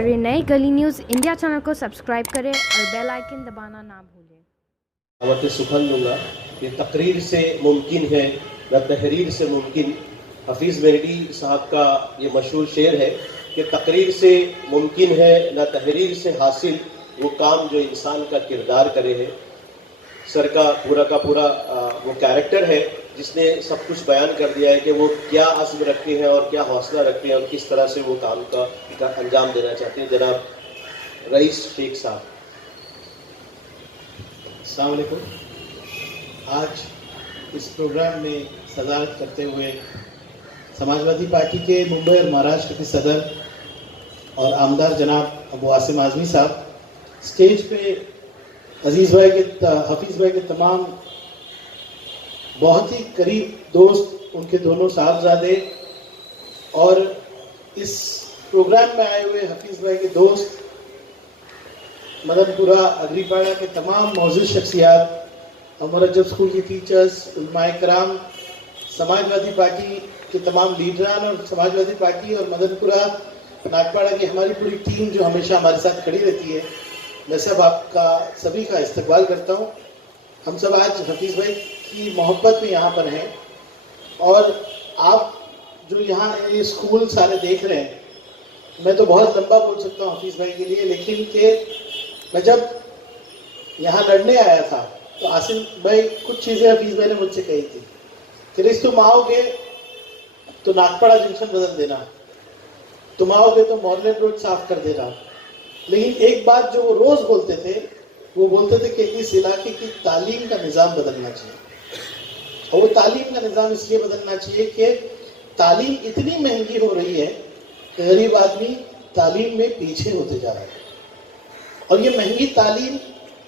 हमारे नए गली न्यूज़ इंडिया चैनल को सब्सक्राइब करें और बेल आइकन दबाना ना भूलें। दावत सुखन दूंगा कि तकरीर से मुमकिन है न तहरीर से मुमकिन। हफीज़ मेहदी साहब का ये मशहूर शेर है कि तकरीर से मुमकिन है न तहरीर से हासिल वो काम जो इंसान का किरदार करे है। सर का पूरा वो कैरेक्टर है जिसने सब कुछ बयान कर दिया है कि वो क्या अज़्म रखते हैं और क्या हौसला रखते हैं और किस तरह से वो काम का अंजाम देना चाहते हैं। जनाब रईस शेख साहब, अस्सलाम वालेकुम। आज इस प्रोग्राम में सदारत करते हुए समाजवादी पार्टी के मुंबई और महाराष्ट्र के सदर और आमदार जनाब अबू आसिम आज़मी साहब, स्टेज पे अजीज़ भाई के हफीज़ भाई के तमाम बहुत ही करीब दोस्त, उनके दोनों साहबजादे और इस प्रोग्राम में आए हुए हफीज़ भाई के दोस्त, मदनपुरा अग्रीपाड़ा के तमाम मौजूद शख्सियात, अमरजब स्कूल के टीचर्स, उलमाए कराम, समाजवादी पार्टी के तमाम लीडरान और समाजवादी पार्टी और मदनपुरा नागपाड़ा की हमारी पूरी टीम जो हमेशा हमारे साथ खड़ी रहती है, मैं सब आपका सभी का इस्तकबाल करता हूँ। हम सब आज हफीज़ भाई की मोहब्बत में यहाँ पर हैं और आप जो यहाँ ये स्कूल सारे देख रहे हैं, मैं तो बहुत लंबा बोल सकता हूँ हफीज़ भाई के लिए, लेकिन कि मैं जब यहाँ लड़ने आया था तो आसिम भाई कुछ चीज़ें हफीज़ भाई ने मुझसे कही थी कि रिस तुम आओगे तो नागपाड़ा जंक्शन बदल देना, तुम आओगे तो मॉर्लेट रोड साफ कर देना। लेकिन एक बात जो वो रोज़ बोलते थे, वो बोलते थे कि इस इलाके की तालीम का निज़ाम बदलना चाहिए। और वो तालीम का निज़ाम इसलिए बदलना चाहिए कि तालीम इतनी महंगी हो रही है कि गरीब आदमी तालीम में पीछे होते जा रहा है। और ये महंगी तालीम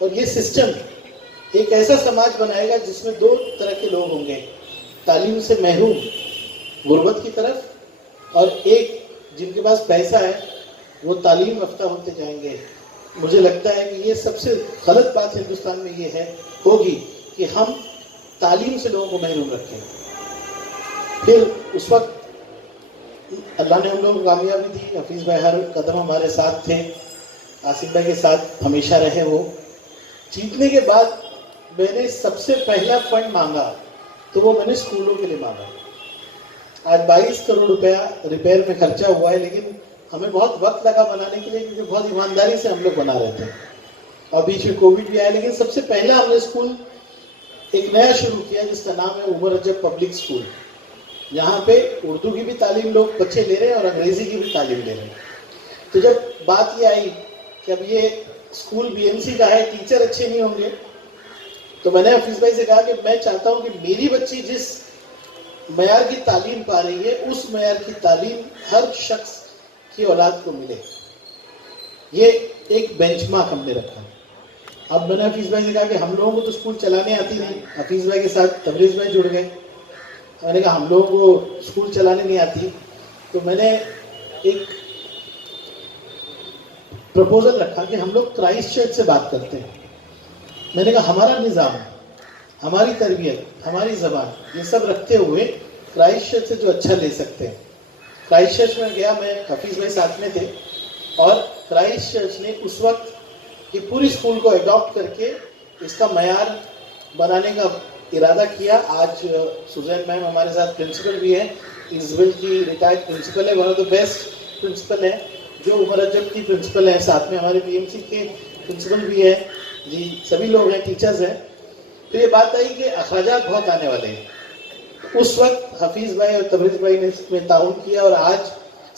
और ये सिस्टम एक ऐसा समाज बनाएगा जिसमें दो तरह के लोग होंगे, तालीम से महरूम गुर्बत की तरफ, और एक जिनके पास पैसा है वो तालीम याफ्ता होते जाएंगे। मुझे लगता है कि ये सबसे गलत बात हिंदुस्तान में ये है होगी कि हम तालीम से लोगों को महरूम रखें। फिर उस वक्त अल्लाह ने हम लोगों को कामयाबी दी, हफीज़ भाई हर कदम हमारे साथ थे, आसिम भाई के साथ हमेशा रहे। वो जीतने के बाद मैंने सबसे पहला फंड मांगा तो वो मैंने स्कूलों के लिए मांगा। आज 22 करोड़ रुपया रिपेयर में खर्चा हुआ है, लेकिन हमें बहुत वक्त लगा बनाने के लिए क्योंकि बहुत ईमानदारी से हम लोग बना रहे थे और बीच में कोविड भी आया। लेकिन सबसे पहला हमने स्कूल एक नया शुरू किया जिसका नाम है उमर अजब पब्लिक स्कूल। यहाँ पे उर्दू की भी तालीम लोग बच्चे ले रहे हैं और अंग्रेजी की भी तालीम ले रहे हैं। तो जब बात ये आई कि अब ये स्कूल बीएमसी का है, टीचर अच्छे नहीं होंगे, तो मैंने हफीज़ भाई से कहा कि मैं चाहता हूँ कि मेरी बच्ची जिस मयार की तालीम पा रही है उस मयार की तालीम हर शख्स की औलाद को मिले। ये एक बेंचमार्क हमने रखा। अब मैंने हफीज़ भाई से कहा कि हम लोगों को तो स्कूल चलाने आती नहीं, हफीज़ भाई के साथ तबरेज़ भाई जुड़ गए। मैंने कहा हम लोगों को स्कूल चलाने नहीं आती, तो मैंने एक प्रपोजल रखा कि हम लोग क्राइस्ट चर्च से बात करते हैं। मैंने कहा हमारा निज़ाम, हमारी तरबियत, हमारी ज़बान, ये सब रखते हुए क्राइस्ट चर्च से जो अच्छा ले सकते हैं। क्राइस्ट चर्च में गया, मैं हफीज़ भाई साथ में थे और क्राइस्ट चर्च ने उस वक्त ये पूरी स्कूल को अडॉप्ट करके इसका मयार बनाने का इरादा किया। आज सुजैन मैम हमारे साथ प्रिंसिपल भी है, इजबल की रिटायर्ड प्रिंसिपल है, one of the best principal है, जो उमर अजब की प्रिंसिपल है, साथ में हमारे बीएमसी के प्रिंसिपल भी है जी, सभी लोग हैं, टीचर्स हैं। तो ये बात आई कि अखराजात बहुत आने वाले हैं। उस वक्त हफीज़ भाई और तबरेज़ भाई ने इसमें ताउन किया और आज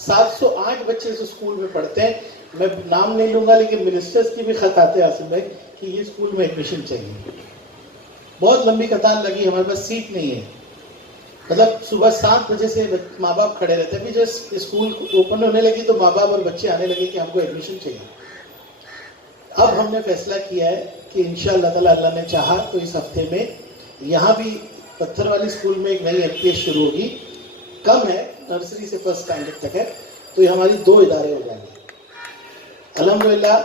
708 बच्चे इस स्कूल में पढ़ते हैं। मैं नाम नहीं लूँगा, लेकिन मिनिस्टर्स की भी खत आते हैं आसिम भाई कि ये स्कूल में एडमिशन चाहिए। बहुत लंबी कतार लगी, हमारे पास सीट नहीं है। मतलब सुबह 7 बजे से माँ बाप खड़े रहते हैं। अभी जब स्कूल ओपन होने लगी तो माँ बाप और बच्चे आने लगे कि हमको एडमिशन चाहिए। अब हमने फैसला किया है कि इंशाअल्लाह ताला अल्लाह ने चाहा तो इस हफ्ते में यहाँ भी पत्थर वाली स्कूल में एक नई एमपीएस शुरू होगी। कम है, नर्सरी से फर्स्ट स्टैंडर्ड तक है, तो ये हमारी 2 इदारे हो जाएंगे। अल्हम्दुलिल्लाह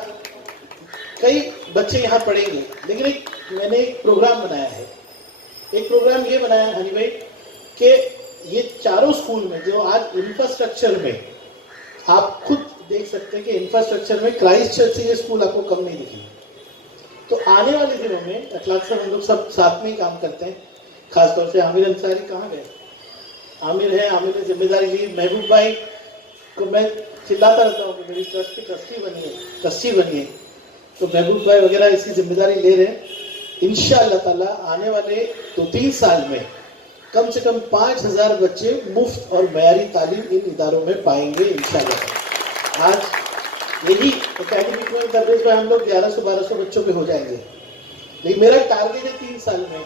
कई बच्चे यहाँ पढ़ेंगे। लेकिन मैंने एक प्रोग्राम बनाया है। एक प्रोग्राम ये बनाया है हनी भाई कि ये चारों स्कूल में जो आज इंफ्रास्ट्रक्चर में आप खुद देख सकते हैं कि इंफ्रास्ट्रक्चर में क्राइस्ट चर्च से ये स्कूल आपको कम नहीं दिखेगी। तो आने वाले दिनों में अखलाक साहब हम लोग सब साथ में ही काम करते हैं, खासतौर से आमिर अंसारी कहाँ गए, आमिर है, आमिर ने जिम्मेदारी ली, महबूब भाई को मैं चिल्लाता रहता हूँ कि मेरी ट्रस्ट की ट्रस्टी बनिए, तो महबूब भाई वगैरह इसकी जिम्मेदारी ले रहे हैं। इंशाअल्लाह ताला आने वाले 2-3 साल में कम से कम 5000 बच्चे मुफ्त और मयारी तालीम इन इदारों में पाएंगे इंशाअल्लाह। आज यही एकेडमिक में तबरेज में हम लोग 1100-1200 बच्चों पे हो जाएंगे, लेकिन मेरा टारगेट है 3 साल में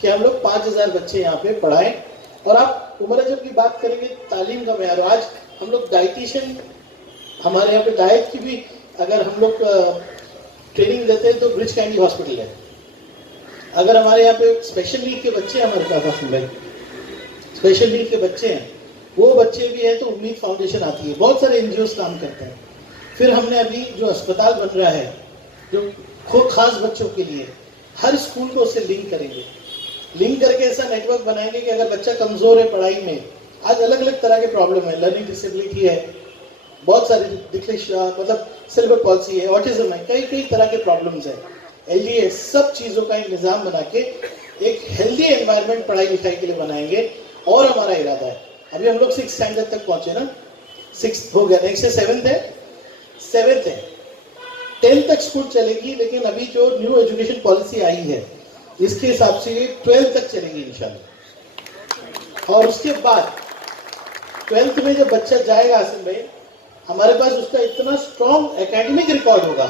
कि हम लोग 5000 बच्चे यहाँ पे पढ़ाएं। और आप उमर अजब की बात करेंगे तालीम का मयार, आज हम लोग डाइटिशियन, हमारे यहाँ पे डाइट की भी अगर हम लोग ट्रेनिंग देते हैं तो ब्रिज कैंडी हॉस्पिटल है। अगर हमारे यहाँ पे स्पेशल नीड के बच्चे हैं, हमारे पास में स्पेशल नीड के बच्चे हैं, वो बच्चे भी हैं तो उम्मीद फाउंडेशन आती है, बहुत सारे एनजीओ काम करते हैं। फिर हमने अभी जो अस्पताल बन रहा है जो खूब खास बच्चों के लिए, हर स्कूल को उससे लिंक करेंगे, लिंक करके ऐसा नेटवर्क बनाएंगे कि अगर बच्चा कमजोर है पढ़ाई में, आज अलग अलग तरह के प्रॉब्लम है, लर्निंग डिसेबिलिटी है, बहुत सारी डिस्लेक्सिया मतलब सेरेब्रल पॉल्सी है, ऑटिज्म है, कई कई तरह के प्रॉब्लम्स है, एलडीएस, सब चीजों का एक निजाम बना के एक हेल्दी एनवायरनमेंट पढ़ाई लिखाई के लिए बनाएंगे। और हमारा इरादा है, अभी हम लोग 6th स्टैंडर्ड तक पहुंचे ना, 6th हो गया, नेक्स्ट से 7th है, 7th है, 10th तक स्कूल चलेगी, लेकिन अभी जो न्यू एजुकेशन पॉलिसी आई है इसके हिसाब से ये 12th तक चलेगी इंशाल्लाह। और उसके बाद 12th में जब बच्चा जाएगा आसिम भाई, हमारे पास उसका इतना स्ट्रॉन्ग एकेडमिक रिकॉर्ड होगा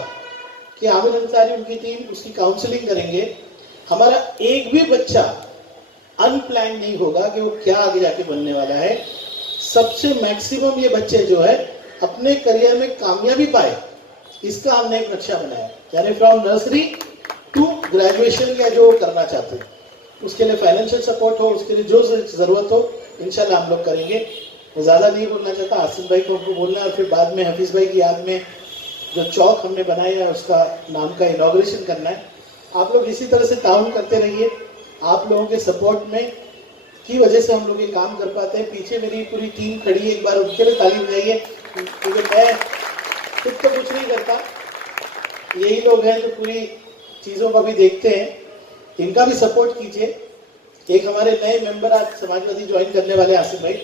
कि आमिर अंसारी उनकी टीम उसकी काउंसलिंग करेंगे, हमारा एक भी बच्चा अनप्लान नहीं होगा कि वो क्या आगे जाके बनने वाला है। सबसे मैक्सिमम ये बच्चे जो है अपने करियर में कामयाबी पाए, इसका हमने एक नक्शा बनाया, यानी फ्रॉम नर्सरी टू ग्रेजुएशन या जो करना चाहते हैं उसके लिए फाइनेंशियल सपोर्ट हो, उसके लिए जो जरूरत हो इंशाल्लाह हम लोग करेंगे। मैं ज़्यादा नहीं बोलना चाहता, आसिम भाई को हमको बोलना है और फिर बाद में हफीज़ भाई की याद में जो चौक हमने बनाया है उसका नाम का इनॉग्रेशन करना है। आप लोग इसी तरह से ताउन करते रहिए, आप लोगों के सपोर्ट में की वजह से हम लोग ये काम कर पाते हैं। पीछे मेरी पूरी टीम खड़ी है, एक बार उनके लिए तालीम जाइए, क्योंकि मैं खुद तो कुछ नहीं करता, यही लोग हैं जो पूरी चीज़ों का भी देखते हैं, इनका भी सपोर्ट कीजिए। एक हमारे नए मेंबर आज समाजवादी ज्वाइन करने वाले आसिफ भाई,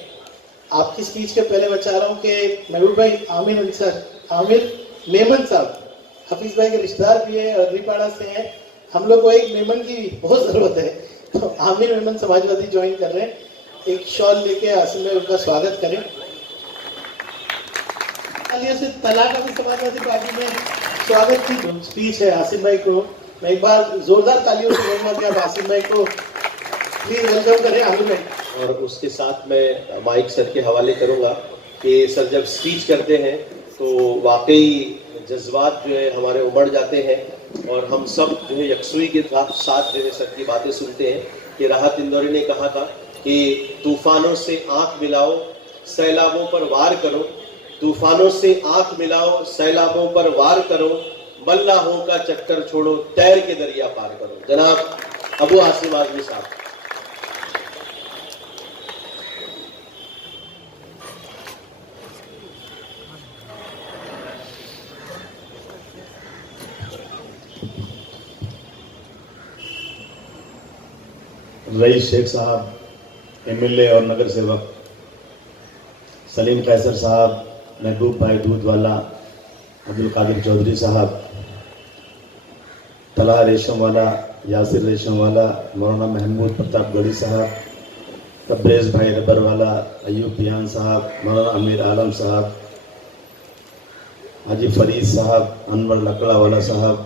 आपकी स्पीच के पहले मैं चाह रहा हूँ कि महबूब भाई, आमिर मेमन साहब हफीज भाई के रिश्तेदार भी है, अरलीपाड़ा से हैं, हम लोग को एक मेमन की बहुत ज़रूरत है, तो आमिर मेमन समाजवादी ज्वाइन कर रहे हैं, एक शॉल लेके आसिफ भाई उनका स्वागत करें। से तला का भी समाजवादी पार्टी में स्वागत की स्पीच है आसिम भाई को, मैं एक बार जोरदार तालियों से बोलूंगा कि आप आसिम भाई को प्लीज वेलकम करें आमिर भाई। और उसके साथ मैं माइक सर के हवाले करूंगा कि सर जब स्पीच करते हैं तो वाकई जज्बात जो है हमारे उमड़ जाते हैं और हम सब जो है यकसुई के साथ जो है सर की बातें सुनते हैं कि राहत इंदौरी ने कहा था कि तूफानों से आंख मिलाओ, सैलाबों पर वार करो, तूफानों से आंख मिलाओ, सैलाबों पर वार करो, मल्लाहों का चक्कर छोड़ो, तैर के दरिया पार करो। जनाब अबू आसिम आजमी साहब। रईस शेख साहब, एमएलए और नगर सेवक, सलीम कैसर साहब, महबूब भाई दूधवाला, अब्दुल कादिर चौधरी साहब, तलहा रेशम वाला, यासिर रेशम वाला, मौलाना महमूद प्रतापगढ़ी साहब, तब्रेज भाई रबर वाला, अयूब पियान साहब, मौलाना अमीर आलम साहब, हाजी फरीद साहब, अनवर लकड़ा वाला साहब,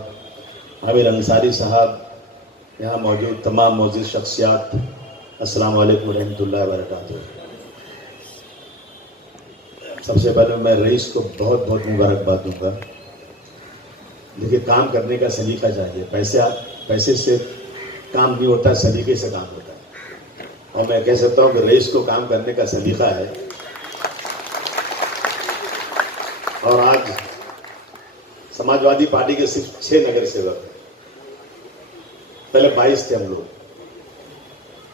आमिर अंसारी साहब, यहाँ मौजूद तमाम मौजूद शख्सियात, अस्सलाम वालेकुम रहमतुल्लाहि व बरकातुहू। सबसे पहले मैं रईस को बहुत बहुत मुबारकबाद दूंगा। देखिए, काम करने का सलीका चाहिए, पैसे से काम नहीं होता, सलीके से काम होता है। और मैं कह सकता हूँ कि रईस को काम करने का सलीका है। और आज समाजवादी पार्टी के सिर्फ 6 नगर सेवक हैं, पहले 22 थे हम लोग,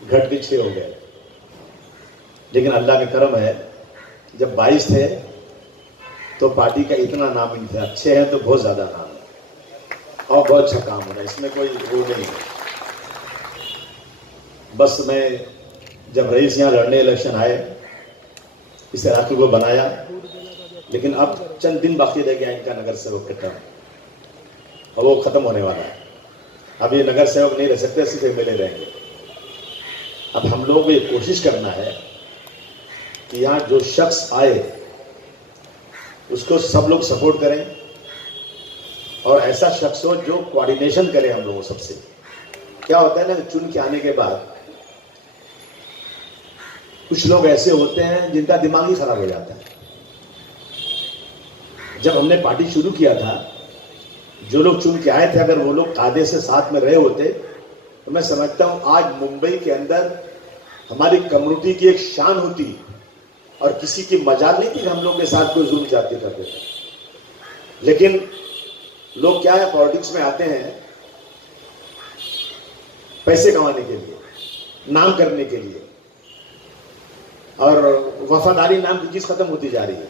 घट के 6 हो गए। लेकिन अल्लाह का करम है, जब 22 थे तो पार्टी का इतना नाम ही था। अच्छे हैं तो बहुत ज्यादा नाम है और बहुत अच्छा काम हो रहा है, इसमें कोई वो नहीं है। बस मैं जब रईस यहाँ लड़ने इलेक्शन आए, इस इलाके को बनाया, लेकिन अब चंद दिन बाकी रह गया इनका नगर सेवक का टर्म और वो खत्म होने वाला है। अब ये नगर सेवक नहीं रह सकते, सिर्फ एमएलए रहेंगे। अब हम लोगों को ये कोशिश करना है कि यहाँ जो शख्स आए उसको सब लोग सपोर्ट करें और ऐसा शख्स हो जो कोऑर्डिनेशन करे हम लोगों सबसे। क्या होता है ना, चुन के आने के बाद कुछ लोग ऐसे होते हैं जिनका दिमाग ही खराब हो जाता है। जब हमने पार्टी शुरू किया था, जो लोग चुन के आए थे, अगर वो लोग कायदे से साथ में रहे होते तो मैं समझता हूं आज मुंबई के अंदर हमारी कम्युनिटी की एक शान होती और किसी की मजाल नहीं थी हम लोग के साथ कोई जुल्म जाती करते थे। लेकिन लोग क्या है, पॉलिटिक्स में आते हैं पैसे कमाने के लिए, नाम करने के लिए, और वफादारी नाम की चीज खत्म होती जा रही है।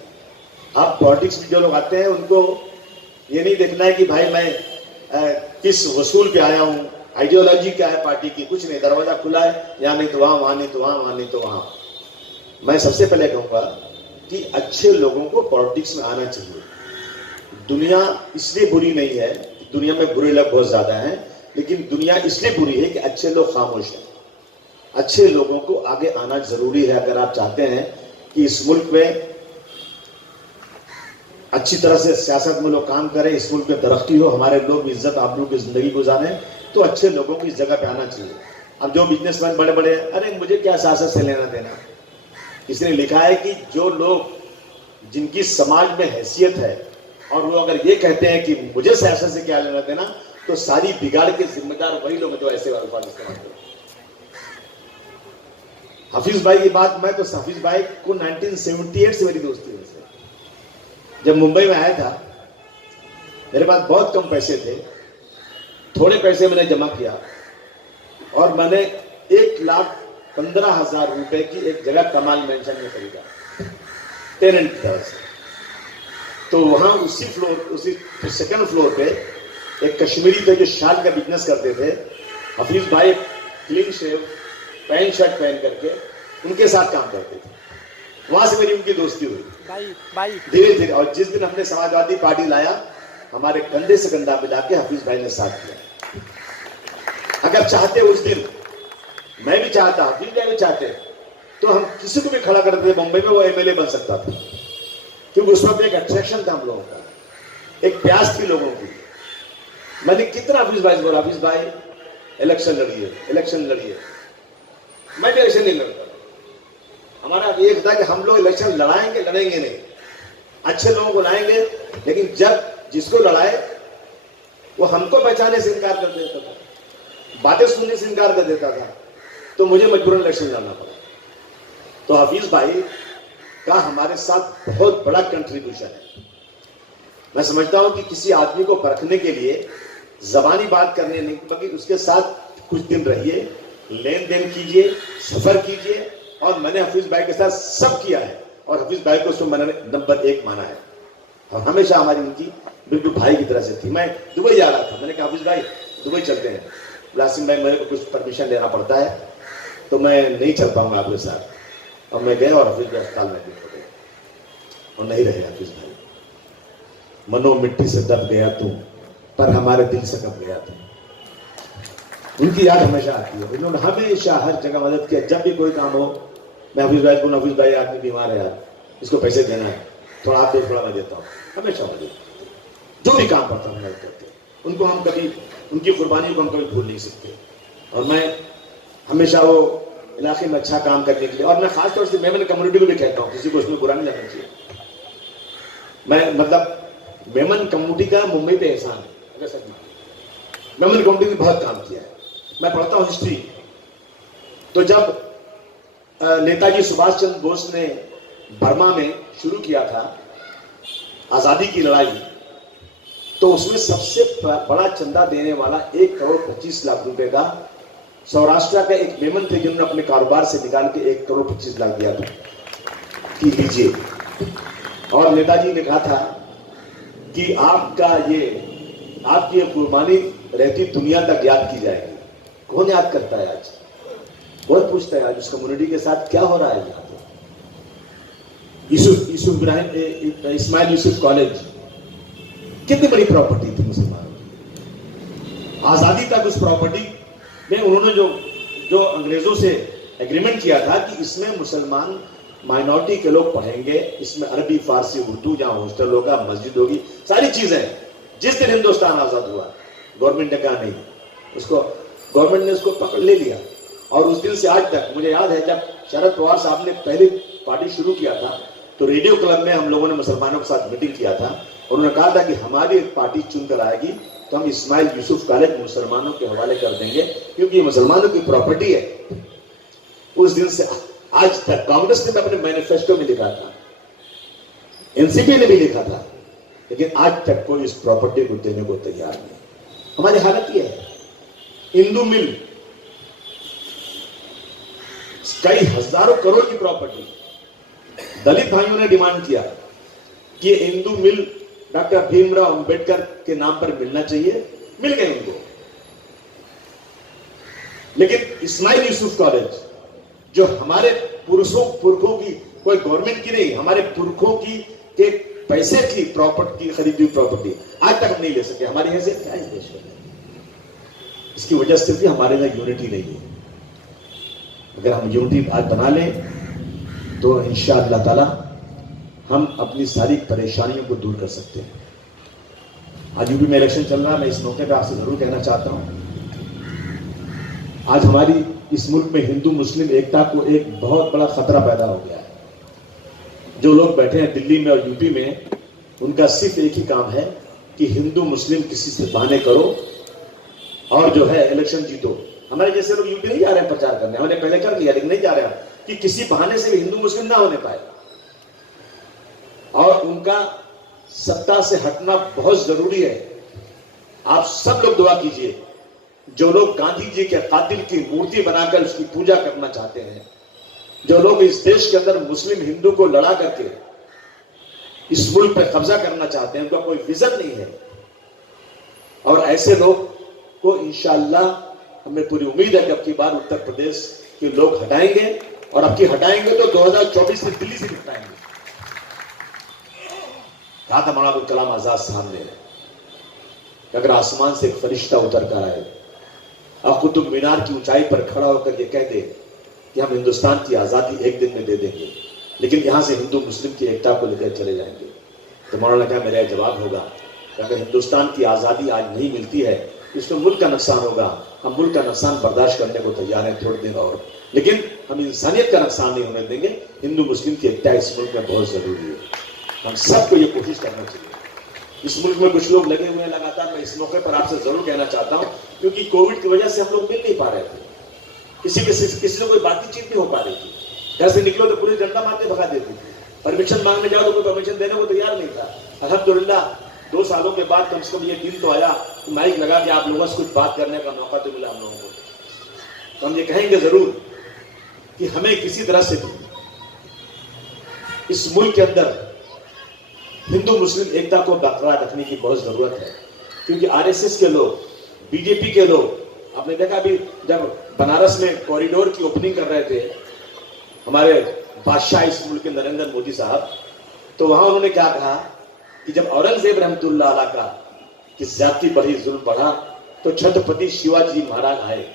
अब पॉलिटिक्स में जो लोग आते हैं उनको ये नहीं देखना है कि भाई मैं किस वसूल पे आया हूं, आइडियोलॉजी क्या है पार्टी की, कुछ नहीं, दरवाजा खुला है, यहाँ नहीं तो वहां, वहां नहीं तो वहां, वहां नहीं तो वहां। मैं सबसे पहले कहूंगा कि अच्छे लोगों को पॉलिटिक्स में आना चाहिए। दुनिया इसलिए बुरी नहीं है, दुनिया में बुरे लोग बहुत ज्यादा हैं, लेकिन दुनिया इसलिए बुरी है कि अच्छे लोग खामोश हैं। अच्छे लोगों को आगे आना जरूरी है अगर आप चाहते हैं कि इस मुल्क में अच्छी तरह से सियासत में लोग काम करें, इस मुल्क में तरक्की हो, हमारे लोग इज्जत आबरू की जिंदगी गुजारें, तो अच्छे लोगों की इस जगह पे आना चाहिए। अब जो बिजनेसमैन बड़े बड़े, अरे मुझे क्या सियासत से लेना देना। इसने लिखा है कि जो लोग जिनकी समाज में हैसियत है और वो अगर ये कहते हैं कि मुझे सियासत से क्या लेना देना, तो सारी बिगाड़ के जिम्मेदार वही लोग जो ऐसे अल्फाज इस्तेमाल करते हैं। हफीज भाई की बात, मैं तो हफीज भाई को 1978 से मेरी दोस्ती हुई है। जब मुंबई में आया था मेरे पास बहुत कम पैसे थे, थोड़े पैसे मैंने जमा किया और मैंने 1,15,000 रुपए की एक जगह कमाल मेंशन में खरीदा, टेनेंट की तरफ से। तो वहां उसी सेकंड फ्लोर पे एक कश्मीरी थे जो शाल का बिजनेस करते थे। हफीज भाई क्लीन शेव, पैंट शर्ट पहन करके उनके साथ काम करते थे। वहां से मेरी उनकी दोस्ती हुई धीरे धीरे, और जिस दिन हमने समाजवादी पार्टी लाया, हमारे कंधे से कंधा मिला के हफीज भाई ने साथ दिया। अगर चाहते उस दिन, मैं भी चाहता, हफीज भाई भी चाहते, तो हम किसी को भी खड़ा करते थे मुंबई में, वो एमएलए बन सकता था, क्योंकि उस वक्त एक अट्रैक्शन था हम लोगों का, एक प्यास थी लोगों की। मैंने कितना हफीज भाई बोला, हफीज भाई इलेक्शन लड़िए, इलेक्शन लड़िए। मैं भी इलेक्शन नहीं लड़ता, हमारा ये था कि हम लोग इलेक्शन लड़ाएंगे, लड़ेंगे नहीं, अच्छे लोगों को लाएंगे, लेकिन जब जिसको लड़ाए वो हमको पहचाने से इनकार कर देता था, बातें सुनने से इनकार कर देता था, तो मुझे मजबूरन इलेक्शन लड़ना पड़ा। तो हफीज भाई का हमारे साथ बहुत बड़ा कंट्रीब्यूशन है। मैं समझता हूं कि किसी आदमी को परखने के लिए जबानी बात करने नहीं, बल्कि उसके साथ कुछ दिन रहिए, लेन देन कीजिए, सफर कीजिए। और मैंने हफीज भाई के साथ सब किया है और हफीज भाई को उसमें मैंने नंबर 1 माना है और हमेशा हमारी उनकी बिल्कुल भाई की तरह से थी। मैं दुबई जा रहा था, मैंने कहा हफीज भाई दुबई चलते हैं। लासिम भाई मेरे को कुछ परमिशन लेना पड़ता है तो मैं नहीं चल पाऊंगा आपके साथ। और मैं गया और हफीज भाई अस्पताल में एडमिट हो गए और नहीं रहे हफीज भाई। मनो मिट्टी से दब गया तू, पर हमारे दिल से कब गया तू। उनकी याद हमेशा आती है। उन्होंने हमेशा हर जगह मदद किया। जब भी कोई काम हो, मैं हफीज भाई को, हफीज भाई आदमी बीमार है यार, इसको पैसे देना है, थोड़ा आप दो, थोड़ा मैं देता हूँ। हमेशा मदद, जो भी काम पड़ता है मदद करते। उनको हम कभी, उनकी कुर्बानी को हम कभी भूल नहीं सकते। और मैं हमेशा वो इलाके में अच्छा काम करने के लिए, और मैं खासतौर से मेमन कम्युनिटी को भी कहता हूँ, किसी को उसमें बुरा नहीं लगना चाहिए। मैं मतलब मेमन कम्युनिटी का मुंबई पे एहसान है, अगर सच में मेमन कम्युनिटी ने बहुत काम किया है। मैं पढ़ता हूँ हिस्ट्री, तो जब नेताजी सुभाष चंद्र बोस ने बर्मा में शुरू किया था आजादी की लड़ाई, तो उसमें सबसे बड़ा चंदा देने वाला 1,25,00,000 रुपए का सौराष्ट्र का एक मेमन थे, जिन्होंने अपने कारोबार से निकाल के 1,25,00,000 दिया था कि लीजिए। और नेताजी ने कहा था कि आपकी ये कुर्बानी रहती दुनिया तक याद की जाएगी। कौन याद करता है आज? कौन पूछता है आज उस कम्युनिटी के साथ क्या हो रहा है यहाँ पे? इस्माइल यूसुफ कॉलेज कितनी बड़ी प्रॉपर्टी थी मुसलमानों की। आजादी तक उस प्रॉपर्टी में उन्होंने जो अंग्रेजों से एग्रीमेंट किया था कि इसमें मुसलमान माइनॉरिटी के लोग पढ़ेंगे, इसमें अरबी, फारसी, उर्दू, जहां हॉस्टल होगा, मस्जिद होगी, सारी चीजें। जिस दिन हिंदुस्तान आजाद हुआ गवर्नमेंट ने कहा नहीं, उसको गवर्नमेंट ने उसको पकड़ ले लिया। और उस दिन से आज तक मुझे याद है जब शरद पवार साहब ने पहली पार्टी शुरू किया था तो रेडियो क्लब में हम लोगों ने मुसलमानों के साथ मीटिंग किया था। उन्होंने कहा था कि हमारी एक पार्टी चुनकर आएगी तो हम इस्माइल यूसुफ कॉलेज मुसलमानों के हवाले कर देंगे, क्योंकि ये मुसलमानों की प्रॉपर्टी है। उस दिन से आज तक कांग्रेस ने अपने मैनिफेस्टो में लिखा था, एनसीपी ने भी लिखा था, लेकिन आज तक कोई इस प्रॉपर्टी को देने को तैयार नहीं। हमारी हालत यह है। हिंदू मिल कई हजारों करोड़ की प्रॉपर्टी, दलित भाइयों ने डिमांड किया कि हिंदू मिल डॉक्टर भीमराव अंबेडकर के नाम पर मिलना चाहिए, मिल गए उनको। लेकिन इस्माइल यूसुफ कॉलेज जो हमारे पुरखों की, कोई गवर्नमेंट की नहीं, हमारे पुरखों की के पैसे की प्रॉपर्टी, खरीदी हुई प्रॉपर्टी आज तक हम नहीं ले सके। हमारी हैसियत क्या है देश में? इसकी वजह सिर्फ ही हमारे यहाँ यूनिटी नहीं है। अगर हम यूनिटी आज बना लें तो इंशाअल्लाह ताला हम अपनी सारी परेशानियों को दूर कर सकते हैं। आज यूपी में इलेक्शन चल रहा है, मैं इस मौके पर आपसे जरूर कहना चाहता हूं, आज हमारी इस मुल्क में हिंदू मुस्लिम एकता को एक बहुत बड़ा खतरा पैदा हो गया है। जो लोग बैठे हैं दिल्ली में और यूपी में, उनका सिर्फ एक ही काम है कि हिंदू मुस्लिम किसी से बहाने करो और जो है इलेक्शन जीतो। हमारे जैसे लोग यूपी नहीं जा रहे हैं प्रचार करने, हमने पहले कर लिया, लेकिन नहीं जा रहे हैं कि किसी बहाने से भी हिंदू मुस्लिम ना होने पाए। और उनका सत्ता से हटना बहुत जरूरी है। आप सब लोग दुआ कीजिए, जो लोग गांधी जी के कातिल की मूर्ति बनाकर उसकी पूजा करना चाहते हैं, जो लोग इस देश के अंदर मुस्लिम हिंदू को लड़ा करके इस मुल्क पर कब्जा करना चाहते हैं, उनका कोई विजन नहीं है। और ऐसे लोग को इंशाअल्लाह हमें पूरी उम्मीद है कि अब की बार उत्तर प्रदेश के लोग हटाएंगे, और अब की हटाएंगे तो 2024 में दिल्ली से निपटाएंगे। कहा था मौलाना अब्दुल कलाम आजाद साहब ने, अगर आसमान से एक फरिश्ता उतर कर आए और कुतुब मीनार की ऊंचाई पर खड़ा होकर ये कह दे कि हम हिंदुस्तान की आजादी एक दिन में दे देंगे, लेकिन यहां से हिंदू मुस्लिम की एकता को लेकर चले जाएंगे, तो मौलाना क्या मेरा जवाब होगा कि अगर हिंदुस्तान की आजादी आज नहीं मिलती है, इसमें मुल्क का नुकसान होगा। हम मुल्क का नुकसान बर्दाश्त करने को तैयार हैं थोड़ी देर और, लेकिन हम इंसानियत का नुकसान नहीं होने देंगे। हिंदू मुस्लिम की एकता इस मुल्क में बहुत जरूरी है। हम सबको ये कोशिश करना चाहिए। इस मुल्क में कुछ लोग लगे हुए हैं लगातार, मैं इस मौके पर आपसे जरूर कहना चाहता हूं, क्योंकि कोविड की वजह से हम लोग मिल नहीं पा रहे थे, किसी से कोई बातचीत नहीं हो पा रही थी। घर से निकलो तो पुलिस डंडा मारते भगा देती थी, परमिशन मांगने जाओ तो कोई परमिशन देने को तैयार नहीं था। अल्हम्दुलिल्लाह 2 सालों के बाद कम से कम ये दिन तो आया कि माइक लगा के आप लोगों से कुछ बात करने का मौका तो मिला हम लोगों को। तो हम ये कहेंगे जरूर कि हमें किसी तरह से भी इस मुल्क के अंदर हिंदू मुस्लिम एकता को बरकरार रखने की बहुत जरूरत है, क्योंकि आरएसएस के लोग, बीजेपी के लोग, आपने देखा अभी जब बनारस में कॉरिडोर की ओपनिंग कर रहे थे हमारे बादशाह इस मुल्क के नरेंद्र मोदी साहब, तो वहां उन्होंने क्या कहा कि जब औरंगजेब रहमतुल्लाह अलैह का कि ज्यादती बढ़ी, जुल्म बढ़ा, तो छत्रपति शिवाजी महाराज आए।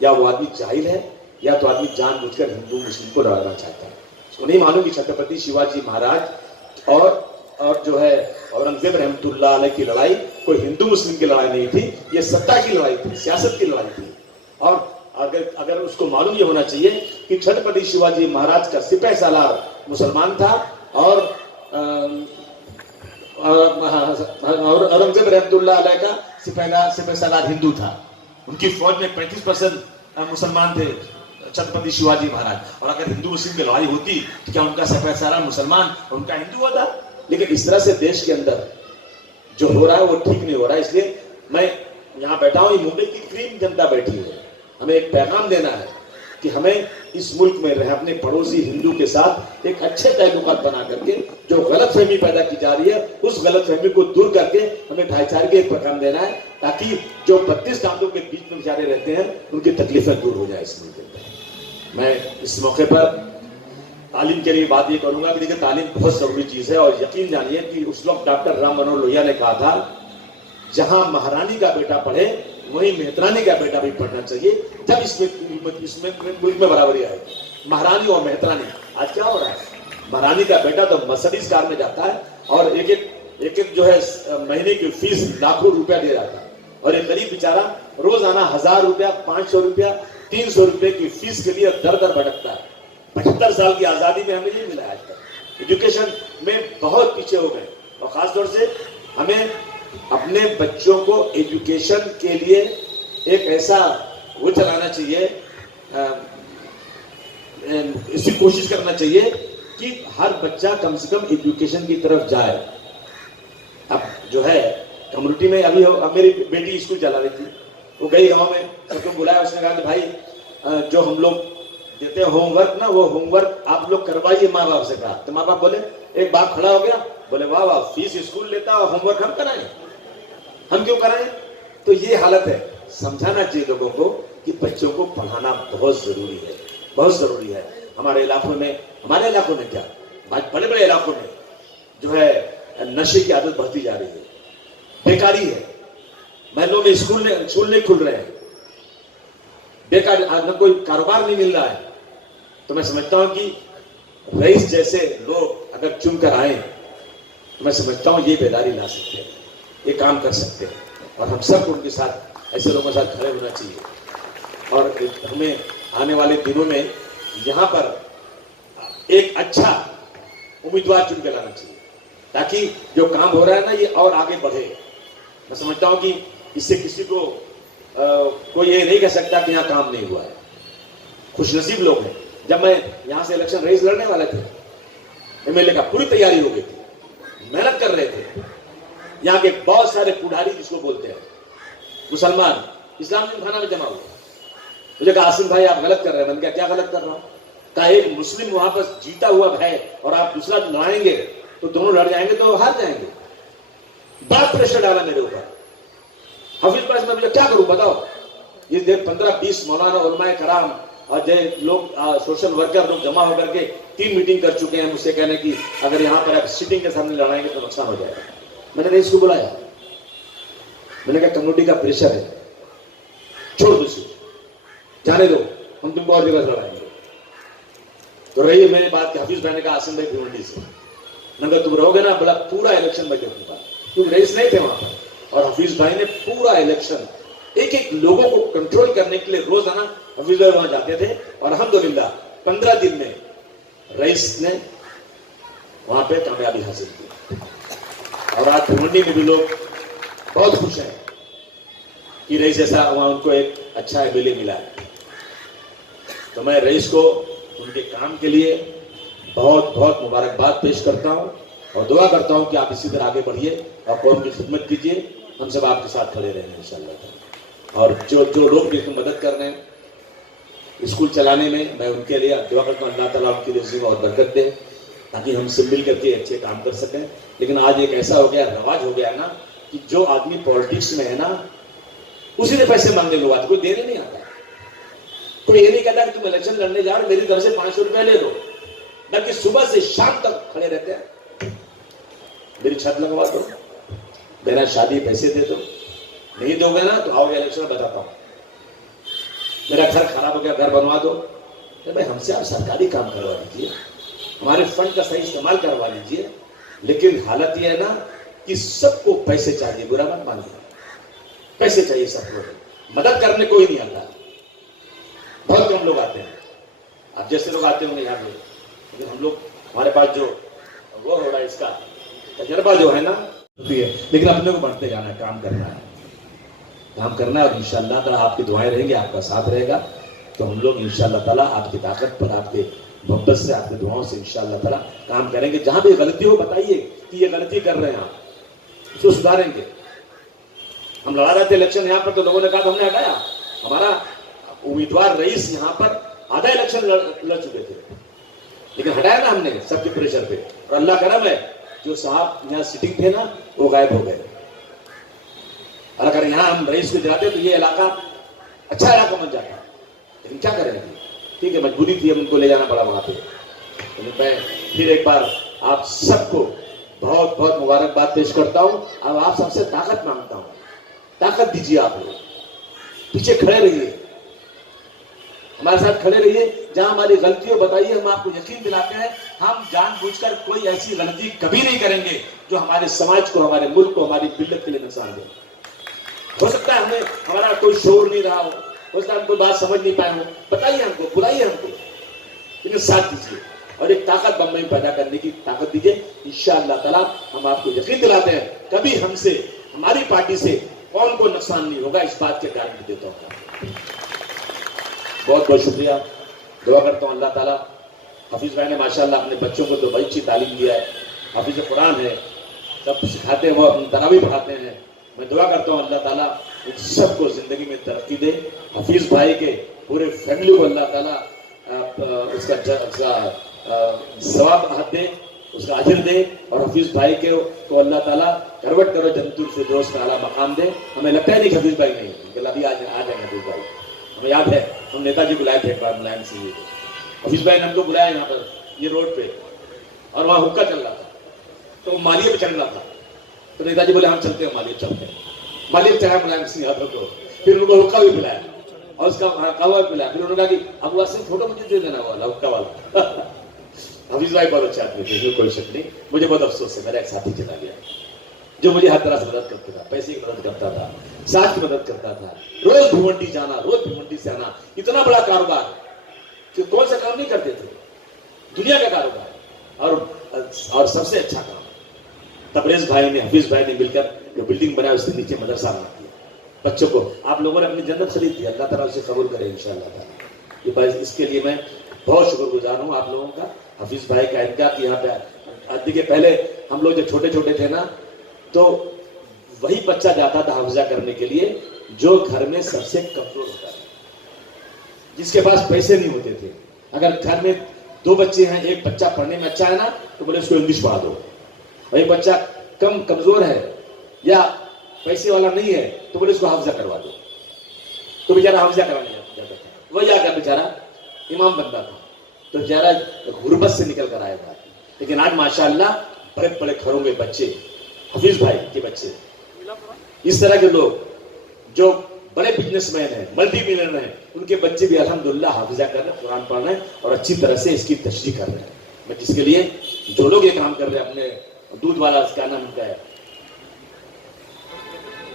या वो आदमी जाहिल है या तो आदमी जानबूझकर हिंदू मुस्लिम को लड़ाना चाहता है। उसको नहीं मालूम कि छत्रपति शिवाजी महाराज और जो है औरंगजेब रहमतुल्लाह अलैह की लड़ाई कोई हिंदू मुस्लिम की लड़ाई नहीं थी, ये सत्ता की लड़ाई थी, सियासत की लड़ाई थी। और अगर उसको मालूम ये होना चाहिए कि छत्रपति शिवाजी महाराज का सिपह सालार मुसलमान था और औरंगजेब रहमतुल्लाह अलैह का सिपह सालार हिंदू था। उनकी फौज में 35% मुसलमान थे छत्रपति शिवाजी महाराज। और अगर हिंदू मुस्लिम की लड़ाई होती तो क्या उनका सिपह सालार मुसलमान और उनका हिंदू होता? लेकिन इस तरह से देश के अंदर जो हो रहा है वो ठीक नहीं हो रहा है। इसलिए मैं यहाँ बैठा हूँ, मुंबई की क्रीम जनता बैठी है, हमें एक पैगाम देना है कि हमें इस मुल्क में रह अपने पड़ोसी हिंदू के साथ एक अच्छे ताल्लुकात बना करके जो गलतफहमी पैदा की जा रही है उस गलतफहमी को दूर करके हमें भाईचारे के एक पैगाम देना है, ताकि जो 32 दांतों के बीच में बेचारे रहते हैं उनकी तकलीफें दूर हो जाए इस मुल्क के अंदर। मैं इस मौके पर तालीम के लिए बात ये करूंगा कि देखिए तालीम बहुत जरूरी चीज है, और यकीन जानिए कि उस वक्त डॉक्टर राम मनोहर लोहिया ने कहा था जहां महारानी का बेटा पढ़े वहीं मेहतरानी का बेटा भी पढ़ना चाहिए, जब इसमें मुल्क में बराबरी आएगी। महारानी और मेहतरानी, आज क्या हो रहा है, महारानी का बेटा तो मर्सिडीज कार में जाता है और एक एक जो है महीने की फीस लाखों रुपया दे रहा था, और एक गरीब बेचारा रोजाना 1000 रुपया, 500 रुपया, 300 रुपए की फीस के लिए दर दर भटकता है। 75 साल की आजादी में हमें ये मिला आज तक। एजुकेशन में बहुत पीछे हो गए, और खासतौर से हमें अपने बच्चों को एजुकेशन के लिए एक ऐसा वो चलाना चाहिए, इसकी कोशिश करना चाहिए कि हर बच्चा कम से कम एजुकेशन की तरफ जाए। अब जो है कम्युनिटी में अभी मेरी बेटी स्कूल चला रही थी, वो गई गांव में, सबको बुलाया, उसने कहा कि भाई जो हम लोग देते हैं होमवर्क ना, वो होमवर्क आप लोग करवाइए माँ बाप से। कहा तो माँ बाप बोले, एक बाप खड़ा हो गया, बोले वाह वाह, फीस स्कूल लेता और होमवर्क हम कराएं, हम क्यों कराएं? तो ये हालत है। समझाना चाहिए लोगों को कि बच्चों को पढ़ाना बहुत जरूरी है, बहुत जरूरी है। हमारे इलाकों में क्या, बड़े बड़े इलाकों में जो है नशे की आदत बढ़ती जा रही है, बेकारी है, महलों में स्कूल नहीं खुल रहे हैं, बेकार, न कोई कारोबार नहीं मिल रहा है। तो मैं समझता हूं कि रईस जैसे लोग अगर चुनकर आए तो मैं समझता हूं ये बेदारी ला सकते हैं, ये काम कर सकते हैं, और हम सबको उनके साथ, ऐसे लोगों के साथ खड़े होना चाहिए। और हमें आने वाले दिनों में यहाँ पर एक अच्छा उम्मीदवार चुन के लाना चाहिए, ताकि जो काम हो रहा है ना ये और आगे बढ़े। मैं समझता हूं कि इससे किसी को कोई ये नहीं कह सकता कि यहाँ काम नहीं हुआ है। खुशनसीब लोग हैं। जब मैं यहाँ से इलेक्शन रईस लड़ने वाले थे, एमएलए का पूरी तैयारी हो गई थी, मेहनत कर रहे थे। यहाँ के बहुत सारे पुढ़ारी जिसको बोलते हैं मुसलमान, इस्लाम खाना में जमा हुए। मुझे कहा आसिम भाई आप गलत कर रहे हैं। मैंने कहा क्या गलत कर रहा हूँ? कहा एक मुस्लिम वहां पर जीता हुआ है और आप दूसरा लड़ाएंगे तो दोनों लड़ जाएंगे तो हार जाएंगे। बड़ा प्रेशर डाला मेरे ऊपर। हफीज पास में क्या करूं बताओ? ये 15-20 मौलाना उलमाए कराम और जो लोग सोशल वर्कर लोग जमा होकर के 3 मीटिंग कर चुके हैं मुझसे कहने की अगर यहाँ पर आप सिटिंग के सामने लड़ाएंगे तो नुकसान हो जाएगा। मैंने रईस को बुलाया, मैंने कहा कम्युनिटी का प्रेशर है, छोड़ दो, जाने दो, हम तुमको और जगह लड़ाएंगे। तो रही मैंने बात की, हफीज भाई ने कहा आसिम भाई भिवंडी से, मैंने कहा तुम रहोगे ना, बोला पूरा इलेक्शन में देखूंगा, क्योंकि रईस नहीं थे वहां पर। और हफीज भाई ने पूरा इलेक्शन एक एक लोगों को कंट्रोल करने के लिए रोजाना हफीज भाई वहां जाते थे, और अल्हम्दुलिल्लाह 15 दिन में रईस ने वहां पे कामयाबी हासिल की। और आज भिवंडी में भी लोग बहुत खुश हैं कि रईस ऐसा वहां उनको एक अच्छा एमएलए मिला है। तो मैं रईस को उनके काम के लिए बहुत बहुत मुबारकबाद पेश करता हूं और दुआ करता हूं कि आप इसी तरह आगे बढ़िए और कौम की खिदमत कीजिए। हम सब आपके साथ खड़े रहेंगे इंशाअल्लाह। और जो लोग भी इसमें मदद कर रहे हैं स्कूल चलाने में, मैं उनके लिए दुआ करता हूँ अल्लाह ताला उनकी रिज़्क़ में और बरकत दे, ताकि हम सब मिल करके अच्छे काम कर सकें। लेकिन आज एक ऐसा हो गया, रवाज हो गया है ना कि जो आदमी पॉलिटिक्स में है ना उसी ने पैसे मांगने लोग आते, कोई देने नहीं आता। कोई ये नहीं कहता कि तुम इलेक्शन लड़ने जा रहे मेरी तरफ से 500 रुपए ले लो, बल्कि सुबह से शाम तक खड़े रहते हैं। मेरी छत लगवा दो, मेरा शादी पैसे दे दो, नहीं दोगे ना तो आओगे इलेक्शन बताता हूं। मेरा घर खराब हो गया, घर बनवा दो। भाई हमसे आप सरकारी काम करवा दीजिए, हमारे फंड का सही इस्तेमाल करवा लीजिए। लेकिन हालत यह है ना कि सबको पैसे चाहिए, बुरा मत मानिए, पैसे चाहिए सबको। मदद करने कोई नहीं आता, बहुत कम लोग आते हैं। अब जैसे लोग आते होंगे यहाँ पे, लेकिन हम लोग, हमारे पास जो वो हो रहा है इसका तजर्बा जो है ना होती है। लेकिन अपने को बढ़ते जाना है, काम करना है, काम करना है। और इंशाअल्लाह ताला आपकी दुआएं रहेंगी, आपका साथ रहेगा, तो हम लोग इंशाअल्लाह ताला आपकी ताकत पर, आपके मोहब्बत से, आपकी दुआओं से इंशाअल्लाह ताला काम करेंगे। जहां भी गलती हो बताइए कि ये गलती कर रहे हैं आप, उसको सुधारेंगे। हम लड़ा रहे थे इलेक्शन यहाँ पर, तो लोगों ने कहा हमने हटाया। हमारा उम्मीदवार रईस यहाँ पर आधा इलेक्शन लड़ चुके थे, लेकिन हटाया ना हमने सबके प्रेशर पे, और अल्लाह करम है जो साहब यहाँ सिटिंग थे ना वो गायब हो गए। और अगर यहाँ हम रईस को गिराते तो ये इलाका अच्छा इलाका बन जाता, लेकिन क्या करेंगे, ठीक है मजबूरी थी, हम उनको ले जाना पड़ा वहां पे। तो मैं फिर एक बार आप सबको बहुत बहुत मुबारकबाद पेश करता हूं। अब आप सबसे ताकत मांगता हूं, ताकत दीजिए, आप लोग पीछे खड़े रहिए, हमारे साथ खड़े रहिए, जहां हमारी गलतियों बताइए, हम आपको यकीन दिलाते हैं हम जानबूझकर कोई ऐसी गलती कभी नहीं करेंगे जो हमारे समाज को, हमारे मुल्क को, हमारी मिल्लत के लिए नुकसान दे। हो सकता है हमें हमारा कोई शोर नहीं रहा हो सकता है हम कोई बात समझ नहीं पाए हो, बताइए हमको, बुलाइए हमको, लेकिन साथ दीजिए और एक ताकत बम्बई में पैदा करने की ताकत दीजिए। इंशाअल्लाह ताला हम आपको यकीन दिलाते हैं कभी हमसे, हमारी पार्टी से कौन को नुकसान नहीं होगा, इस बात के गारंटी देता हूँ। बहुत बहुत शुक्रिया, दुआ करता हूँ अल्लाह ताला। हाफिज भाई ने माशाअल्लाह अपने बच्चों को तो बड़ी अच्छी तालीम दिया है, हाफिज कुरान है, सब सिखाते हैं, वो अपनी तरावी पढ़ाते हैं। मैं दुआ करता हूँ अल्लाह ताला उन सबको जिंदगी में तरक्की दे, हाफिज भाई के पूरे फैमिली को अल्लाह ताला उसका सवाब हाथ दे, उसका अजर दे, और हाफिज भाई को अल्लाह ताला करवट करो जंतुर से दोस्त आला मकाम दे। हमें लगता है नहीं हाफिज भाई नहीं, अभी आ जाएंगे हाफिज भाई। हमें याद है हम नेताजी बुलाए थे एक बार मुलायम सिंह को, हाफिज भाई ने हमको बुलाया यहाँ पर ये रोड पे, और वहाँ हुक्का चल रहा था, तो मालिये पे चल रहा था, तो नेताजी बोले हम चलते हैं मालिये, चलते हैं। मालिये चढ़ा मुलायम सिंह यादव को, फिर उनको हुक्का भी पिलाया और उसका कहवा भी पिलाया। फिर उन्होंने कहा कि अब वासिफ फोटो मुझे दे देना वाला हुक्का वाला। हाफिज भाई बहुत अच्छे आदमी थे, कोई शक नहीं। मुझे बहुत अफसोस है मेरा एक साथी चला गया जो मुझे हर तरह से मदद करता था, पैसे की मदद करता था, साथ की मदद करता था, रोज भिवंडी जाना, रोज भिवंडी से आना, इतना बड़ा कारोबार कि कौन सा काम नहीं करते थे, दुनिया का कारोबार और सबसे अच्छा काम। तबरेज भाई ने, हाफिज भाई ने मिलकर जो बिल्डिंग बनाया उसके नीचे मदरसा बना दिया बच्चों को। आप लोगों ने अपनी जन्नत खरीद दी, अल्लाह ताला उसे कबूल करे इंशाअल्लाह। ये बात, इसके लिए मैं बहुत शुक्रगुजार हूँ आप लोगों का, हाफिज भाई का, इनका कि यहाँ पे देखिए पहले हम लोग जब छोटे छोटे थे ना तो वही बच्चा जाता था हाफिजा करने के लिए जो घर में सबसे कमजोर होता था, जिसके पास पैसे नहीं होते थे। अगर घर में 2 बच्चे हैं, एक बच्चा पढ़ने में अच्छा है ना तो बोले उसको इंग्लिश पढ़ा दो, वही बच्चा कमजोर है या पैसे वाला नहीं है तो बोले उसको हाफिजा करवा दो, तो बेचारा हाफिजा कराने जाता था। वही आकर बेचारा इमाम बनता था, तो बेचारा गुर्बत से निकल कर आया था। लेकिन आज माशाअल्लाह बड़े बड़े घरों में बच्चे, हाफिज भाई के बच्चे, इस तरह के लोग जो बड़े बिजनेसमैन हैं, मल्टी मिलियनर हैं, उनके बच्चे भी अल्हम्दुलिल्लाह हाफिजा कर रहे हैं, कुरान पढ़ रहे हैं और अच्छी तरह से इसकी तशरीह कर रहे हैं। मैं जिसके लिए जो लोग ये काम कर रहे हैं, अपने दूध वाला क्या नाम उनका है,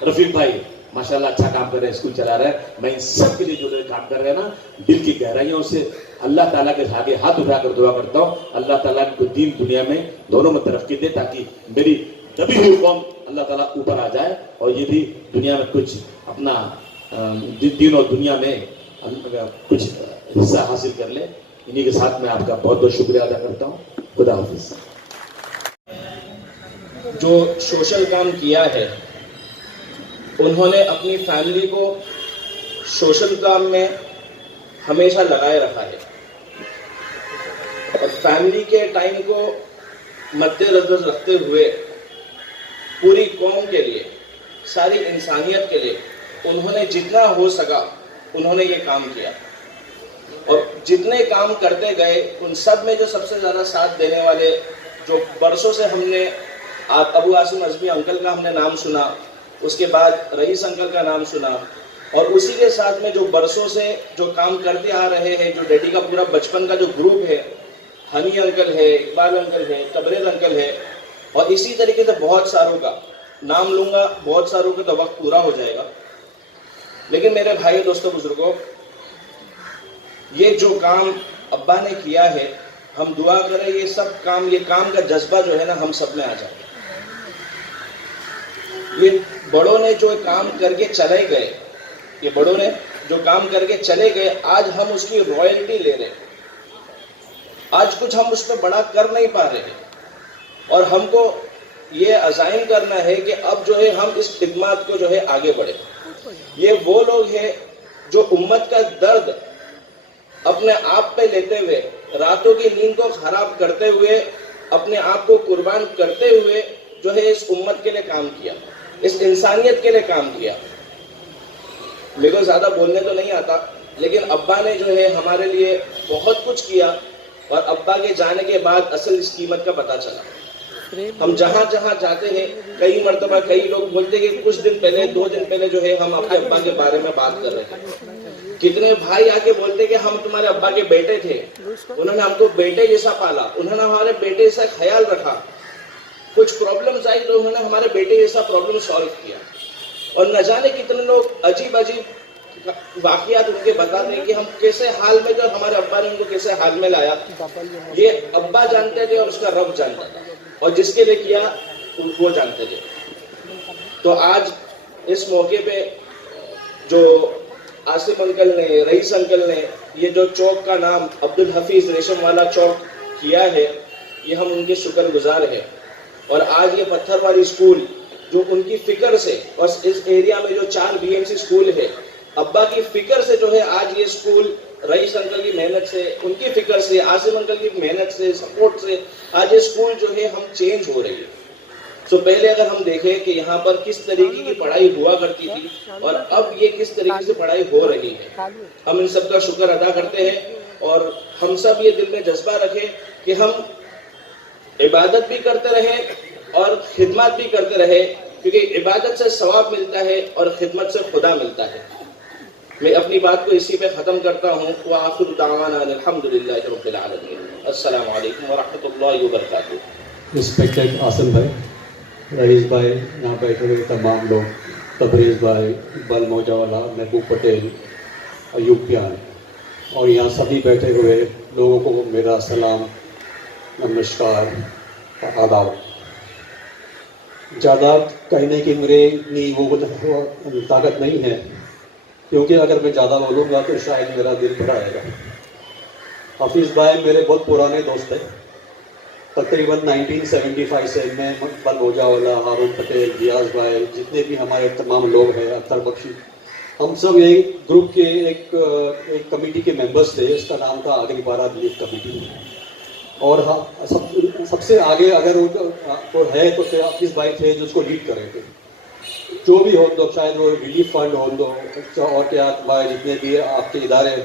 रफीक भाई माशाल्लाह अच्छा काम कर रहे हैं, स्कूल चला रहे हैं। मैं इन सब के लिए जो लोग काम कर रहे हैं ना, दिल की गहराइयों से अल्लाह ताला के आगे हाथ उठाकर दुआ करता हूँ, अल्लाह ताला इनको दीन दुनिया में दोनों में तरक्की दे, ताकि मेरी दबी हुई कौम अल्लाह ताला ऊपर आ जाए और ये भी दुनिया में कुछ अपना दीन और दुनिया में कुछ हिस्सा हासिल कर ले। इन्हीं के साथ मैं आपका बहुत बहुत शुक्रिया अदा करता हूँ। खुदा हाफिज। जो सोशल काम किया है, उन्होंने अपनी फैमिली को सोशल काम में हमेशा लगाए रखा है और फैमिली के टाइम को मद्देनजर रखते हुए पूरी कौम के लिए, सारी इंसानियत के लिए उन्होंने जितना हो सका उन्होंने ये काम किया। और जितने काम करते गए उन सब में जो सबसे ज़्यादा साथ देने वाले, जो बरसों से हमने अबू आसिम अज़मी अंकल का हमने नाम सुना, उसके बाद रईस अंकल का नाम सुना, और उसी के साथ में जो बरसों से जो काम करते आ रहे हैं, जो डैडी का पूरा बचपन का जो ग्रुप है, हनी अंकल है, इकबाल अंकल है, तबरेज अंकल है, और इसी तरीके से बहुत सारों का नाम लूँगा, बहुत सारों का तो वक्त पूरा हो जाएगा। लेकिन मेरे भाई दोस्तों बुजुर्गों, ये जो काम अब्बा ने किया है, हम दुआ करें ये सब काम, ये काम का जज्बा जो है ना हम सब में आ जाए। ये बड़ों ने जो काम करके चले गए, ये बड़ों ने जो काम करके चले गए, आज हम उसकी रॉयल्टी ले रहे हैं। आज कुछ हम उसमें बड़ा कर नहीं पा रहे हैं और हमको ये अज़ाइम करना है कि अब जो है हम इस खिदमत को जो है आगे बढ़े। ये वो लोग हैं जो उम्मत का दर्द अपने आप पे लेते हुए रातों की नींद को खराब करते हुए, अपने आप को कुर्बान करते हुए जो है इस उम्मत के लिए काम किया, इस इंसानियत के लिए काम किया। मेरे को ज्यादा बोलने तो नहीं आता, लेकिन अब्बा ने जो है हमारे लिए बहुत कुछ किया, और अब्बा के जाने के बाद असल इस कीमत का पता चला। हम जहां जहां जाते हैं, कई मर्तबा कई लोग बोलते हैं कि कुछ दिन पहले, 2 दिन पहले जो है हम अपने अब्बा के बारे में बात कर रहे थे। कितने भाई आके बोलते कि हम तुम्हारे अब्बा के बेटे थे, उन्होंने हमको बेटे जैसा पाला, उन्होंने हमारे बेटे जैसा ख्याल रखा, कुछ प्रॉब्लम्स आई तो उन्होंने हमारे बेटे जैसा प्रॉब्लम सॉल्व किया। और न जाने कितने लोग अजीब अजीब वाकयात उनके बताते हैं कि हम कैसे हाल में, जो हमारे अब्बा ने उनको कैसे हाल में लाया, ये अब्बा जानते थे और उसका रब जानता था, और जिसके लिए किया वो जानते थे। तो आज इस मौके पे जो आसिम अंकल ने, रईस अंकल ने ये जो चौक का नाम अब्दुल हफीज रेशम वाला चौक किया है, ये हम उनके शुक्रगुजार हैं। और आज ये पत्थरवाली स्कूल जो उनकी फिक्र से, और इस एरिया में जो 4 बीएमसी स्कूल है, अब्बा की फिक्र से जो है आज ये स्कूल, रईस अंकल की मेहनत से, उनकी फिक्र से, आसिम अंकल की मेहनत से, सपोर्ट से आज ये स्कूल जो है हम चेंज हो रही है। तो पहले अगर हम देखें कि यहाँ पर किस तरीके की पढ़ाई हुआ करती थी और अब ये किस तरीके से पढ़ाई हो रही है, हम इन सब का शुक्र अदा करते हैं। और हम सब ये दिल में जज्बा रखें कि हम इबादत भी करते रहें और खिदमत भी करते रहे, क्योंकि इबादत से सवाब मिलता है और खिदमत से खुदा मिलता है। मैं अपनी बात को इसी पे ख़त्म करता हूँ। व आखिरु दावाना अल्हम्दुलिल्लाहि रब्बिल आलमीन। अस्सलामु अलैकुम व रहमतुल्लाहि व बरकातुहू। रिस्पेक्टेड आसिम भाई, रईस भाई, यहाँ बैठे हुए तमाम लोग, तबरेज़ भाई, इकबाल मौजावाला, महबूब पटेल, अयूब पियान, और यहाँ सभी बैठे हुए लोगों को मेरा सलाम, नमस्कार, आदाब। ज़्यादा कहने की मेरे इतनी वो ताकत नहीं है, क्योंकि अगर मैं ज़्यादा बोलूँगा तो शायद मेरा दिल भर आएगा। हफीज़ भाई मेरे बहुत पुराने दोस्त हैं, तकरीबन 1975 से मैं इकबाल मौजावाला, हारून पटेल, रियाज भाई, जितने भी हमारे तमाम लोग हैं, अख्तर बख्शी, हम सब एक ग्रुप के एक कमेटी के मेंबर्स थे। इसका नाम था आगरी बारा रिलीफ कमेटी। और हाँ, सबसे आगे अगर वो है तो हफीज़ भाई थे जो उसको लीड कर रहे थे। जो भी हो दो, शायद वो रिलीफ फंड हो दो, और क्या भाई जितने भी आपके इदारे,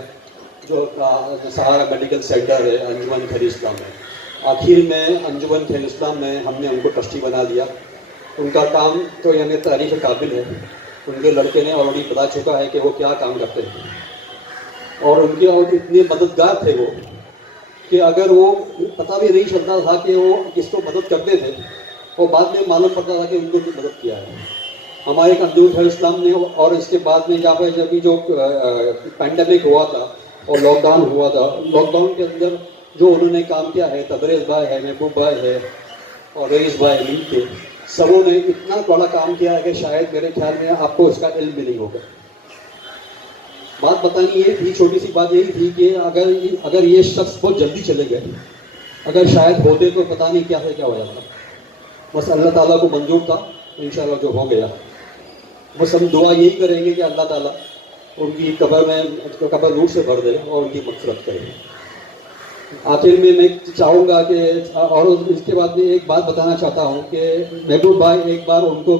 जो सहारा मेडिकल सेंटर है, अंजुमन खैर इस्लाम है, आखिर में अंजुमन खैर इस्लाम में हमने उनको ट्रस्टी बना दिया। उनका काम तो यानी तारीफ़ काबिल है। उनके लड़के ने ऑलरेडी बता चुका है कि वो क्या काम करते हैं, और उनके और इतने मददगार थे वो कि अगर वो पता भी नहीं चलता था कि वो किसको मदद करते थे, और बाद में मालूम पड़ता था कि उनको भी मदद किया है। हमारे अंजुमन खैर इस्लाम ने, और इसके बाद में जहाँ पर जब जो पैंडमिक हुआ था और लॉकडाउन हुआ था, लॉकडाउन के अंदर जो उन्होंने काम किया है, तबरेज़ भाई है, महबूब भाई है और रईस भाई मिल के सबों ने इतना बड़ा काम किया है कि शायद मेरे ख्याल में आपको इसका इल्म भी नहीं होगा। बात बतानी ये थी, छोटी सी बात यही थी कि अगर ये शख्स बहुत जल्दी चले गए, अगर शायद होते तो पता नहीं क्या से क्या हो जाता। बस अल्लाह ताला को मंजूर था, इंशाल्लाह जो हो गया। बस हम दुआ यही करेंगे कि अल्लाह ताला उनकी कब्र नूर से भर दे और उनकी मग़फ़िरत करे। आखिर में मैं चाहूँगा कि, और इसके बाद में एक बात बताना चाहता हूँ कि महबूब भाई एक बार उनको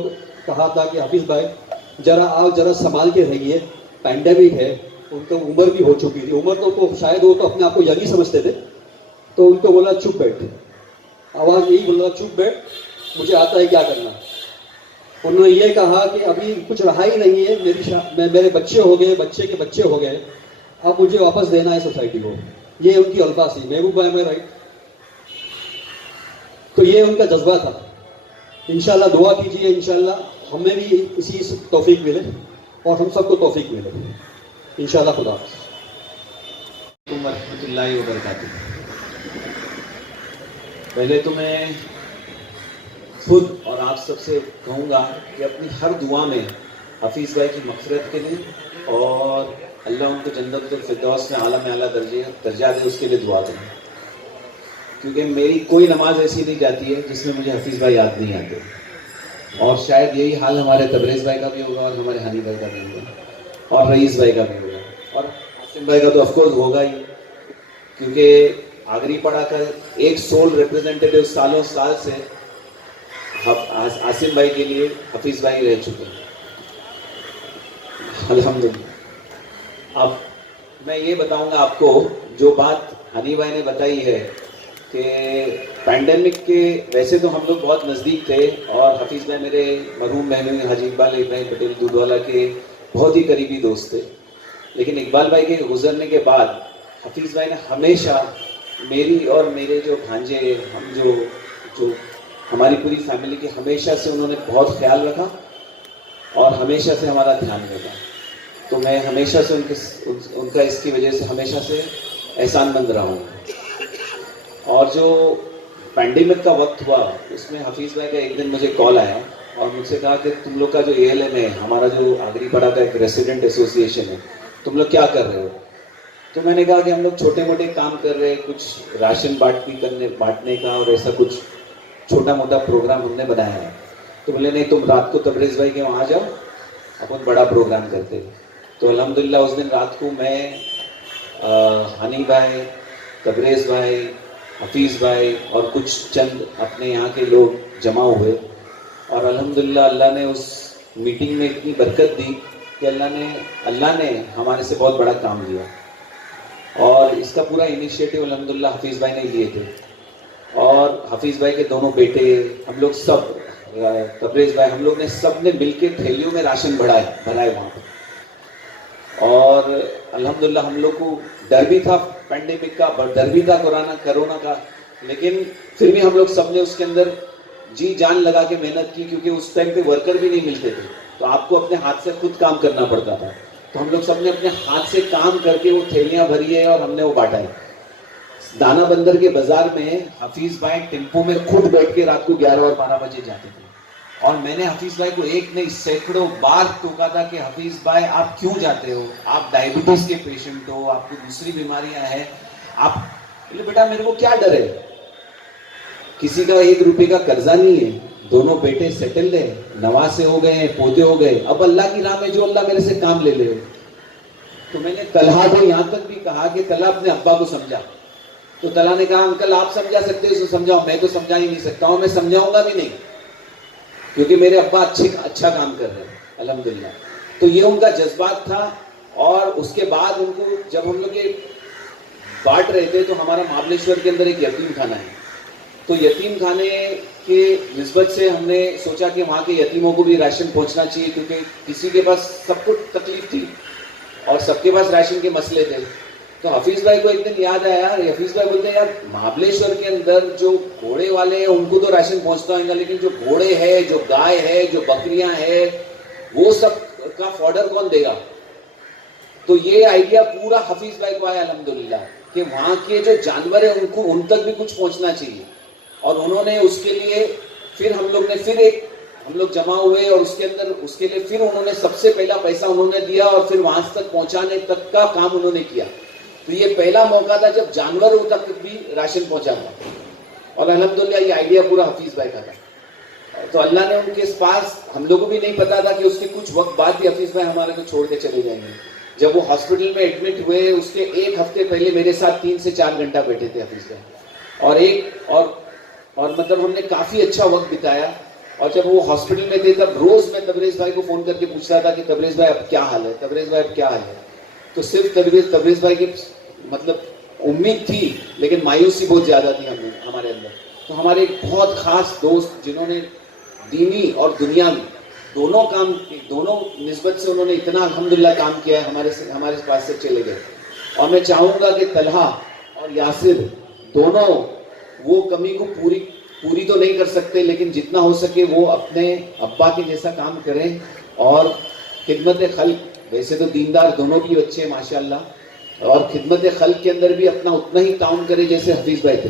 कहा था कि हफीज़ भाई आप ज़रा संभाल के रहिए, पैंडेमिक है, उनको उम्र भी हो चुकी थी। उम्र तो शायद वो तो अपने आप को यंग ही समझते थे, तो उनको बोला चुप बैठ, आवाज़ यही बोला चुप बैठ, मुझे आता है क्या करना। उन्होंने ये कहा कि अभी कुछ रहा ही नहीं है, मेरे बच्चे हो गए, बच्चे के बच्चे हो गए, अब मुझे वापस देना है सोसाइटी को। ये उनकी अल्फाज थी। महबूब भाई में राइट, तो ये उनका जज्बा था। इंशाल्लाह दुआ कीजिए, इंशाल्लाह हमें भी इसी तौफीक मिले और हम सबको तौफीक मिले इंशाल्लाह। खुदा रहमतुल्लाहि व बरकातुहू। पहले तो मैं खुद और आप सबसे कहूँगा कि अपनी हर दुआ में हफीज़ भाई की मग़फ़िरत के लिए और अल्लाह उनको जन्नतुल फिरदौस में आला दर्जा दे, उसके लिए दुआ करें। क्योंकि मेरी कोई नमाज ऐसी नहीं जाती है जिसमें मुझे हफीज़ भाई याद नहीं आते, और शायद यही हाल हमारे तबरेज़ भाई का भी होगा और हमारे हनी भाई का भी होगा और रईस भाई का भी होगा और आसिम भाई का तो ऑफकोर्स होगा ही, क्योंकि आगरीपाड़ा का एक सोल रिप्रेजेंटेटिव सालों साल से आसिम भाई के लिए हफीज भाई रह चुके हैं, अल्हम्दुलिल्लाह। अब मैं ये बताऊंगा आपको, जो बात हनी भाई ने बताई है कि पैंडेमिक के, वैसे तो हम लोग बहुत नज़दीक थे और हफीज़ भाई मेरे मरहूम महमूद हाजी इकबाल इब्राहिम पटेल दूधवाला के बहुत ही करीबी दोस्त थे, लेकिन इकबाल भाई के गुजरने के बाद हफीज़ भाई ने हमेशा मेरी और मेरे जो भांजे, हम जो हमारी पूरी फैमिली की, हमेशा से उन्होंने बहुत ख्याल रखा और हमेशा से हमारा ध्यान रखा। तो मैं हमेशा से उनका इसकी वजह से हमेशा से एहसानमंद रहा हूँ। और जो पैंडेमिक का वक्त हुआ उसमें हफीज़ भाई का एक दिन मुझे कॉल आया और मुझसे कहा कि तुम लोग का जो ALM है, हमारा जो आगरीपाड़ा का एक रेसिडेंट एसोसिएशन है, तुम लोग क्या कर रहे हो? तो मैंने कहा कि हम लोग छोटे मोटे काम कर रहे हैं, कुछ राशन बांटने का और ऐसा कुछ छोटा मोटा प्रोग्राम हमने बनाया है। तो बोले नहीं, तुम रात को तबरेज़ भाई के वहाँ जाओ, अपन बड़ा प्रोग्राम करते हैं। तो अल्हम्दुलिल्लाह उस दिन रात को मैं, हनी भाई, तबरेज़ भाई, हफीज़ भाई और कुछ चंद अपने यहाँ के लोग जमा हुए और अल्हम्दुलिल्लाह अल्लाह ने उस मीटिंग में इतनी बरकत दी कि अल्लाह ने हमारे से बहुत बड़ा काम लिया। और इसका पूरा इनिशिएटिव अल्हम्दुलिल्लाह हफीज़ भाई ने लिए थे और हफीज़ भाई के दोनों बेटे, हम लोग सब, तबरेज़ भाई, हम लोग ने सब ने मिलके थैलियों में राशन भराए वहाँ पर। और अल्हम्दुलिल्लाह हम लोग को डर भी था पैंडेमिक का, डर भी था कोरोना का, लेकिन फिर भी हम लोग सब ने उसके अंदर जी जान लगा के मेहनत की, क्योंकि उस टाइम पे वर्कर भी नहीं मिलते थे, तो आपको अपने हाथ से खुद काम करना पड़ता था। तो हम लोग सब ने अपने हाथ से काम करके वो थैलियाँ भरी है और हमने वो बांटा है। दाना बंदर के बाजार में हफीज़ भाई टेम्पो में खुद बैठ के रात को 11 और 12 बजे जाते थे और मैंने हफीज़ भाई को एक नहीं सैकड़ों बार टोका था कि हफीज़ भाई आप क्यों जाते हो, आप डायबिटीज के पेशेंट हो, आपको दूसरी बीमारियां हैं, आप, बोले बेटा मेरे को क्या डर है, किसी का 1 रुपए का कर्जा नहीं है, दोनों बेटे सेटल्ड है, नवासे हो गए, पोते हो गए, अब अल्लाह की राह में जो अल्लाह मेरे से काम ले ले। तो मैंने तलहा को यहाँ तक भी कहा कि तलहा अपने अब्बा को समझा। तो तलहा ने कहा अंकल आप समझा सकते हो तो समझाओ, मैं तो समझा ही नहीं सकता हूँ, मैं समझाऊंगा भी नहीं, क्योंकि मेरे अब्बा अच्छा काम कर रहे हैं अल्हम्दुलिल्लाह। तो ये उनका जज्बात था। और उसके बाद उनको, जब हम लोग ये बांट रहे थे तो हमारा महाबलेश्वर के अंदर एक यतीम खाना है, तो यतीम खाने के निस्बत से हमने सोचा कि वहाँ के यतीमों को भी राशन पहुँचना चाहिए, क्योंकि किसी के पास सबको तकलीफ थी और सबके पास राशन के मसले थे। तो हफीज़ भाई को एक दिन याद आया, हफीज़ भाई बोलते हैं यार महाबलेश्वर के अंदर जो घोड़े वाले हैं उनको तो राशन पहुंचता होगा, लेकिन जो घोड़े है, जो गाय है, जो बकरियां है, वो सब का फॉर्डर कौन देगा? तो ये आइडिया पूरा हफीज़ भाई को आया अल्हम्दुलिल्लाह कि वहाँ के जो जानवर है उनको, उन तक भी कुछ पहुंचना चाहिए। और उन्होंने उसके लिए फिर हम लोग जमा हुए और उसके लिए फिर उन्होंने सबसे पहला पैसा उन्होंने दिया और फिर वहां तक पहुंचाने तक का काम उन्होंने किया। तो ये पहला मौका था जब जानवरों तक भी राशन पहुंचा था और अल्हम्दुलिल्लाह ये आइडिया पूरा हफीज़ भाई का था। तो अल्लाह ने उनके पास, हम लोगों को भी नहीं पता था कि उसके कुछ वक्त बाद ही हफीज़ भाई हमारे को छोड़ के चले जाएंगे। जब वो हॉस्पिटल में एडमिट हुए उसके 1 हफ्ते पहले मेरे साथ 3 से 4 घंटा बैठे थे हफीज़ भाई और मतलब हमने काफ़ी अच्छा वक्त बिताया। और जब वो हॉस्पिटल में थे तब रोज़ मैं तबरेज़ भाई को फ़ोन करके पूछता था कि तबरेज़ भाई अब क्या हाल है, तबरेज़ भाई अब क्या हाल है। तो सिर्फ तबरेज़ भाई की मतलब उम्मीद थी, लेकिन मायूसी बहुत ज़्यादा थी हमारे अंदर। तो हमारे एक बहुत ख़ास दोस्त जिन्होंने दीनी और दुनियावी दोनों निस्बत से उन्होंने इतना अल्हम्दुलिल्लाह काम किया है, हमारे पास से चले गए। और मैं चाहूँगा कि तलहा और यासिर दोनों वो कमी को पूरी तो नहीं कर सकते, लेकिन जितना हो सके वो अपने अब्बा के जैसा काम करें और खिदमत खल्क, वैसे तो दीनदार दोनों भी अच्छे माशाल्लाह, और खिदमत खल्क के अंदर भी अपना उतना ही ताउन करे जैसे हफीज़ भाई थे।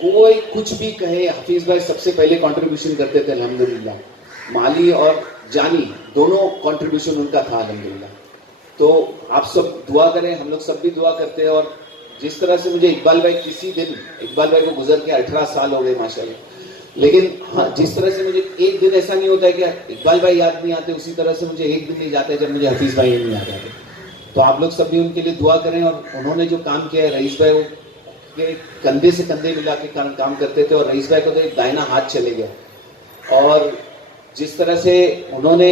कोई कुछ भी कहे, हफीज़ भाई सबसे पहले कंट्रीब्यूशन करते थे अल्हम्दुलिल्लाह, माली और जानी दोनों कंट्रीब्यूशन उनका था अल्हम्दुलिल्लाह। तो आप सब दुआ करें, हम लोग सब भी दुआ करते हैं। और जिस तरह से मुझे इकबाल भाई को गुजर के 18 साल हो गए माशाल्लाह, लेकिन हाँ, जिस तरह से मुझे एक दिन ऐसा नहीं होता है कि इकबाल भाई याद नहीं आते, उसी तरह से मुझे एक दिन नहीं जाता है जब मुझे हफीज़ भाई नहीं याद आते। तो आप लोग सब भी उनके लिए दुआ करें। और उन्होंने जो काम किया है, रईस भाई के कंधे से कंधे मिला के काम करते थे, और रईस भाई को तो एक दाहिना हाथ चले गया। और जिस तरह से उन्होंने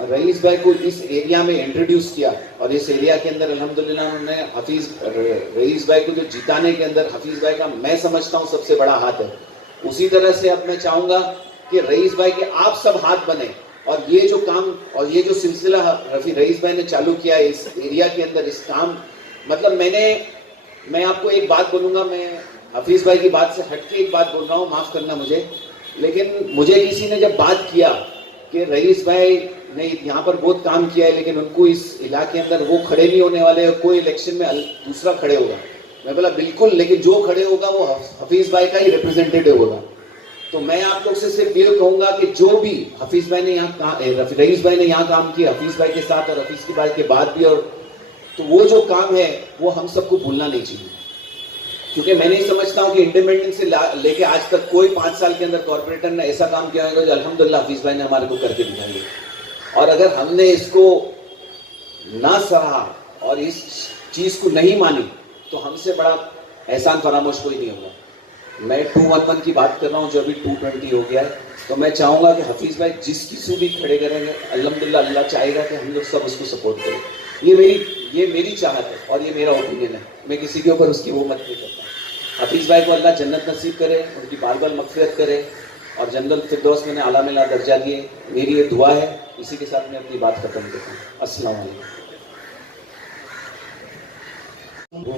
रईस भाई को इस एरिया में इंट्रोड्यूस किया, और इस एरिया के अंदर अल्हम्दुलिल्लाह उन्होंने रईस भाई को जो जिताने के अंदर हफीज भाई का मैं समझता हूँ सबसे बड़ा हाथ है। उसी तरह से अब मैं चाहूंगा कि रईस भाई के आप सब हाथ बने, और ये जो काम और ये जो सिलसिला रईस भाई ने चालू किया है इस एरिया के अंदर, इस काम मतलब मैं आपको एक बात बोलूंगा, मैं हफीज भाई की बात से हटके एक बात बोल रहा हूँ, माफ करना मुझे, लेकिन मुझे किसी ने जब बात किया कि रईस भाई ने यहाँ पर बहुत काम किया है लेकिन उनको इस इलाके अंदर वो खड़े नहीं होने वाले, कोई इलेक्शन में दूसरा खड़े होगा, मैं बोला बिल्कुल, लेकिन जो खड़े होगा वो हफीज भाई का ही रिप्रेजेंटेटिव होगा। तो मैं आप लोग से सिर्फ ये कहूंगा कि जो भी हफीज भाई ने यहाँ रईस भाई ने यहाँ काम किया हफीज भाई के साथ और हफीज भाई के बाद भी, और तो वो जो काम है वो हम सबको भूलना नहीं चाहिए, क्योंकि मैं नहीं समझता हूँ कि इंडिपेंडेंस से लेके आज तक कोई 5 साल के अंदर कॉर्पोरेटर ने ऐसा काम किया होगा जो अल्हम्दुलिल्लाह हफीज भाई ने हमारे को करके दिखाई। और अगर हमने इसको ना सहा और इस चीज को नहीं मानी तो हमसे बड़ा एहसान फरामोश कोई नहीं होगा। मैं 211 की बात कर रहा हूँ जो अभी 220 हो गया है, तो मैं चाहूंगा कि हफीज भाई जिस किसी भी खड़े करेंगे अल्हम्दुलिल्लाह अल्लाह चाहेगा कि हम लोग सब उसको सपोर्ट करें। ये मेरी चाहत है और ये मेरा ओपिनियन है, मैं किसी के ऊपर उसकी वो मत नहीं करता। हफीज भाई को अल्लाह जन्नत नसीब करे, उनकी बार बार मगफिरत करे और जन्नत फिरदौस में आला मिला दर्जा दिए, मेरी ये दुआ है। इसी के साथ मैं अपनी बात खत्म करता हूँ। अस्सलाम वालेकुम।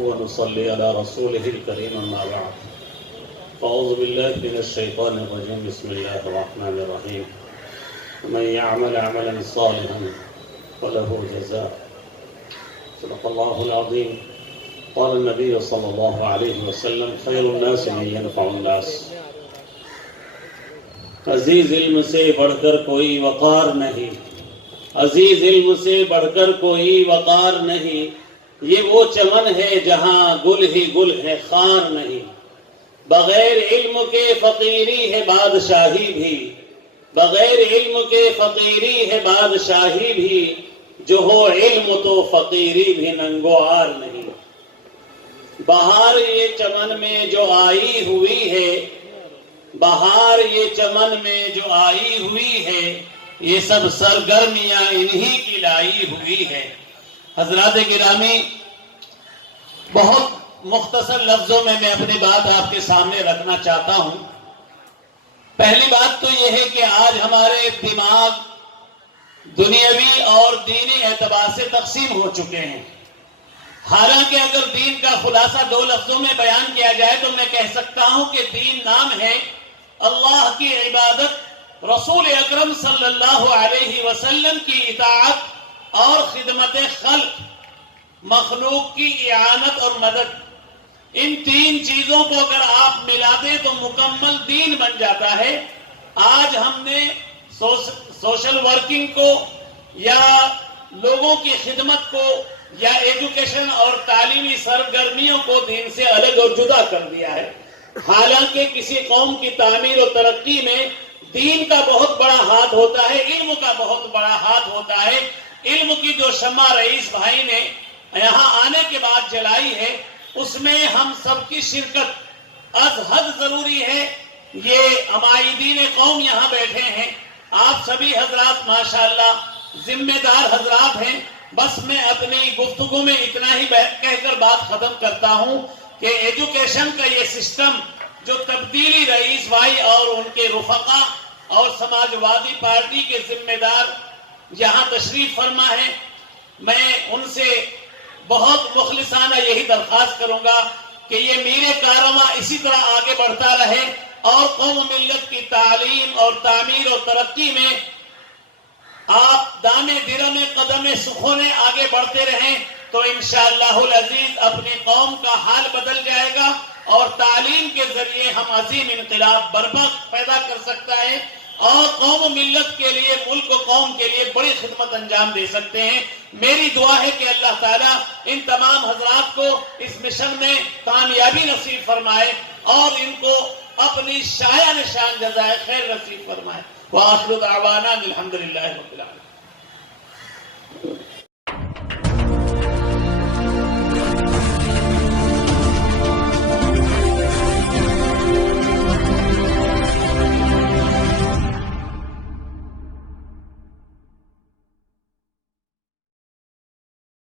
वनुसल्ली अला रसूलिहिल करीम अम्मा बाद। अऊज़ु बिल्लाहि मिनश शैतानिर रजीम। बिस्मिल्लाहिर रहमानिर रहीम। मन यअमल अमलन सालिहन फलहु जज़ाअ। सदक़ल्लाहुल अज़ीम। क़ाल नबी सल्लल्लाहु अलैहि वसल्लम खैरुन नास मन यनफ़उन नास। अजीज इल्म से बढ़कर कोई वक़ार नहीं, अजीज इल्म से बढ़कर कोई वक़ार नहीं। ये वो चमन है जहां गुल ही गुल है, खार नहीं। बगैर इल्म के फकीरी है बादशाही भी, बगैर इल्म के फकीरी है बादशाही भी। जो हो इल्म तो फकीरी भी नंगोआर नहीं। बहार ये चमन में जो आई हुई है, बहार ये चमन में जो आई हुई है, ये सब सरगर्मियां इन्हीं की लाई हुई है। हजरात गिरामी, बहुत मुख्तसर लफ्जों में मैं अपनी बात आपके सामने रखना चाहता हूं। पहली बात तो यह है कि आज हमारे दिमाग दुनियावी और दीनी एतबार से तकसीम हो चुके हैं। हालांकि अगर दीन का खुलासा 2 लफ्जों में बयान किया जाए तो मैं कह सकता हूं कि दीन नाम है अल्लाह की इबादत, रसूल अकरम सल्लल्लाहु अलैहि वसल्लम की इताअत और खिदमत खल्क, मखलूक की इआनत और मदद। इन 3 चीजों को अगर आप मिला दें तो मुकम्मल दीन बन जाता है। आज हमने सोशल वर्किंग को या लोगों की खिदमत को या एजुकेशन और तालीमी सरगर्मियों को दीन से अलग और जुदा कर दिया है। हालांकि किसी कौम की तामीर और तरक्की में दीन का बहुत बड़ा हाथ होता है, इल्म का बहुत बड़ा हाथ होता है। इल्म की जो शम्मा रईस भाई ने यहाँ आने के बाद जलाई है, उसमें हम सबकी शिरकत अज हद जरूरी है। ये अमायदीन कौम यहाँ बैठे हैं, आप सभी हजरात माशाअल्लाह जिम्मेदार हजरात हैं। बस मैं अपनी गुफ्तगू में इतना ही कहकर बात खत्म करता हूँ कि एजुकेशन का ये सिस्टम जो तब्दीली रईस भाई और उनके रुफका और समाजवादी पार्टी के जिम्मेदार यहाँ तशरीफ फरमा है, मैं उनसे बहुत मुखलिसाना यही दरख्वास्त करूंगा कि ये मीरे कारवां इसी तरह आगे बढ़ता रहे और कौम मिल्लत की तालीम और तामीर और तरक्की में आप दामे दिरमे कदमे सुखोने आगे बढ़ते रहें तो इंशाअल्लाहुल अजीज अपनी कौम का हाल बदल जाएगा और तालीम के जरिए हम अजीम इनकलाब बर्पा पैदा कर सकता है और कौम मिल्लत के लिए, मुल्क कौम के लिए बड़ी खिदमत अंजाम दे सकते हैं। मेरी दुआ है कि अल्लाह ताला इन तमाम हजरात को इस मिशन में कामयाबी नसीब फरमाए और इनको अपनी शाया निशान जज़ाए खैर नसीब फरमाए। व आखिरु दावाना अल्हम्दुलिल्लाहि रब्बिल आलमीन।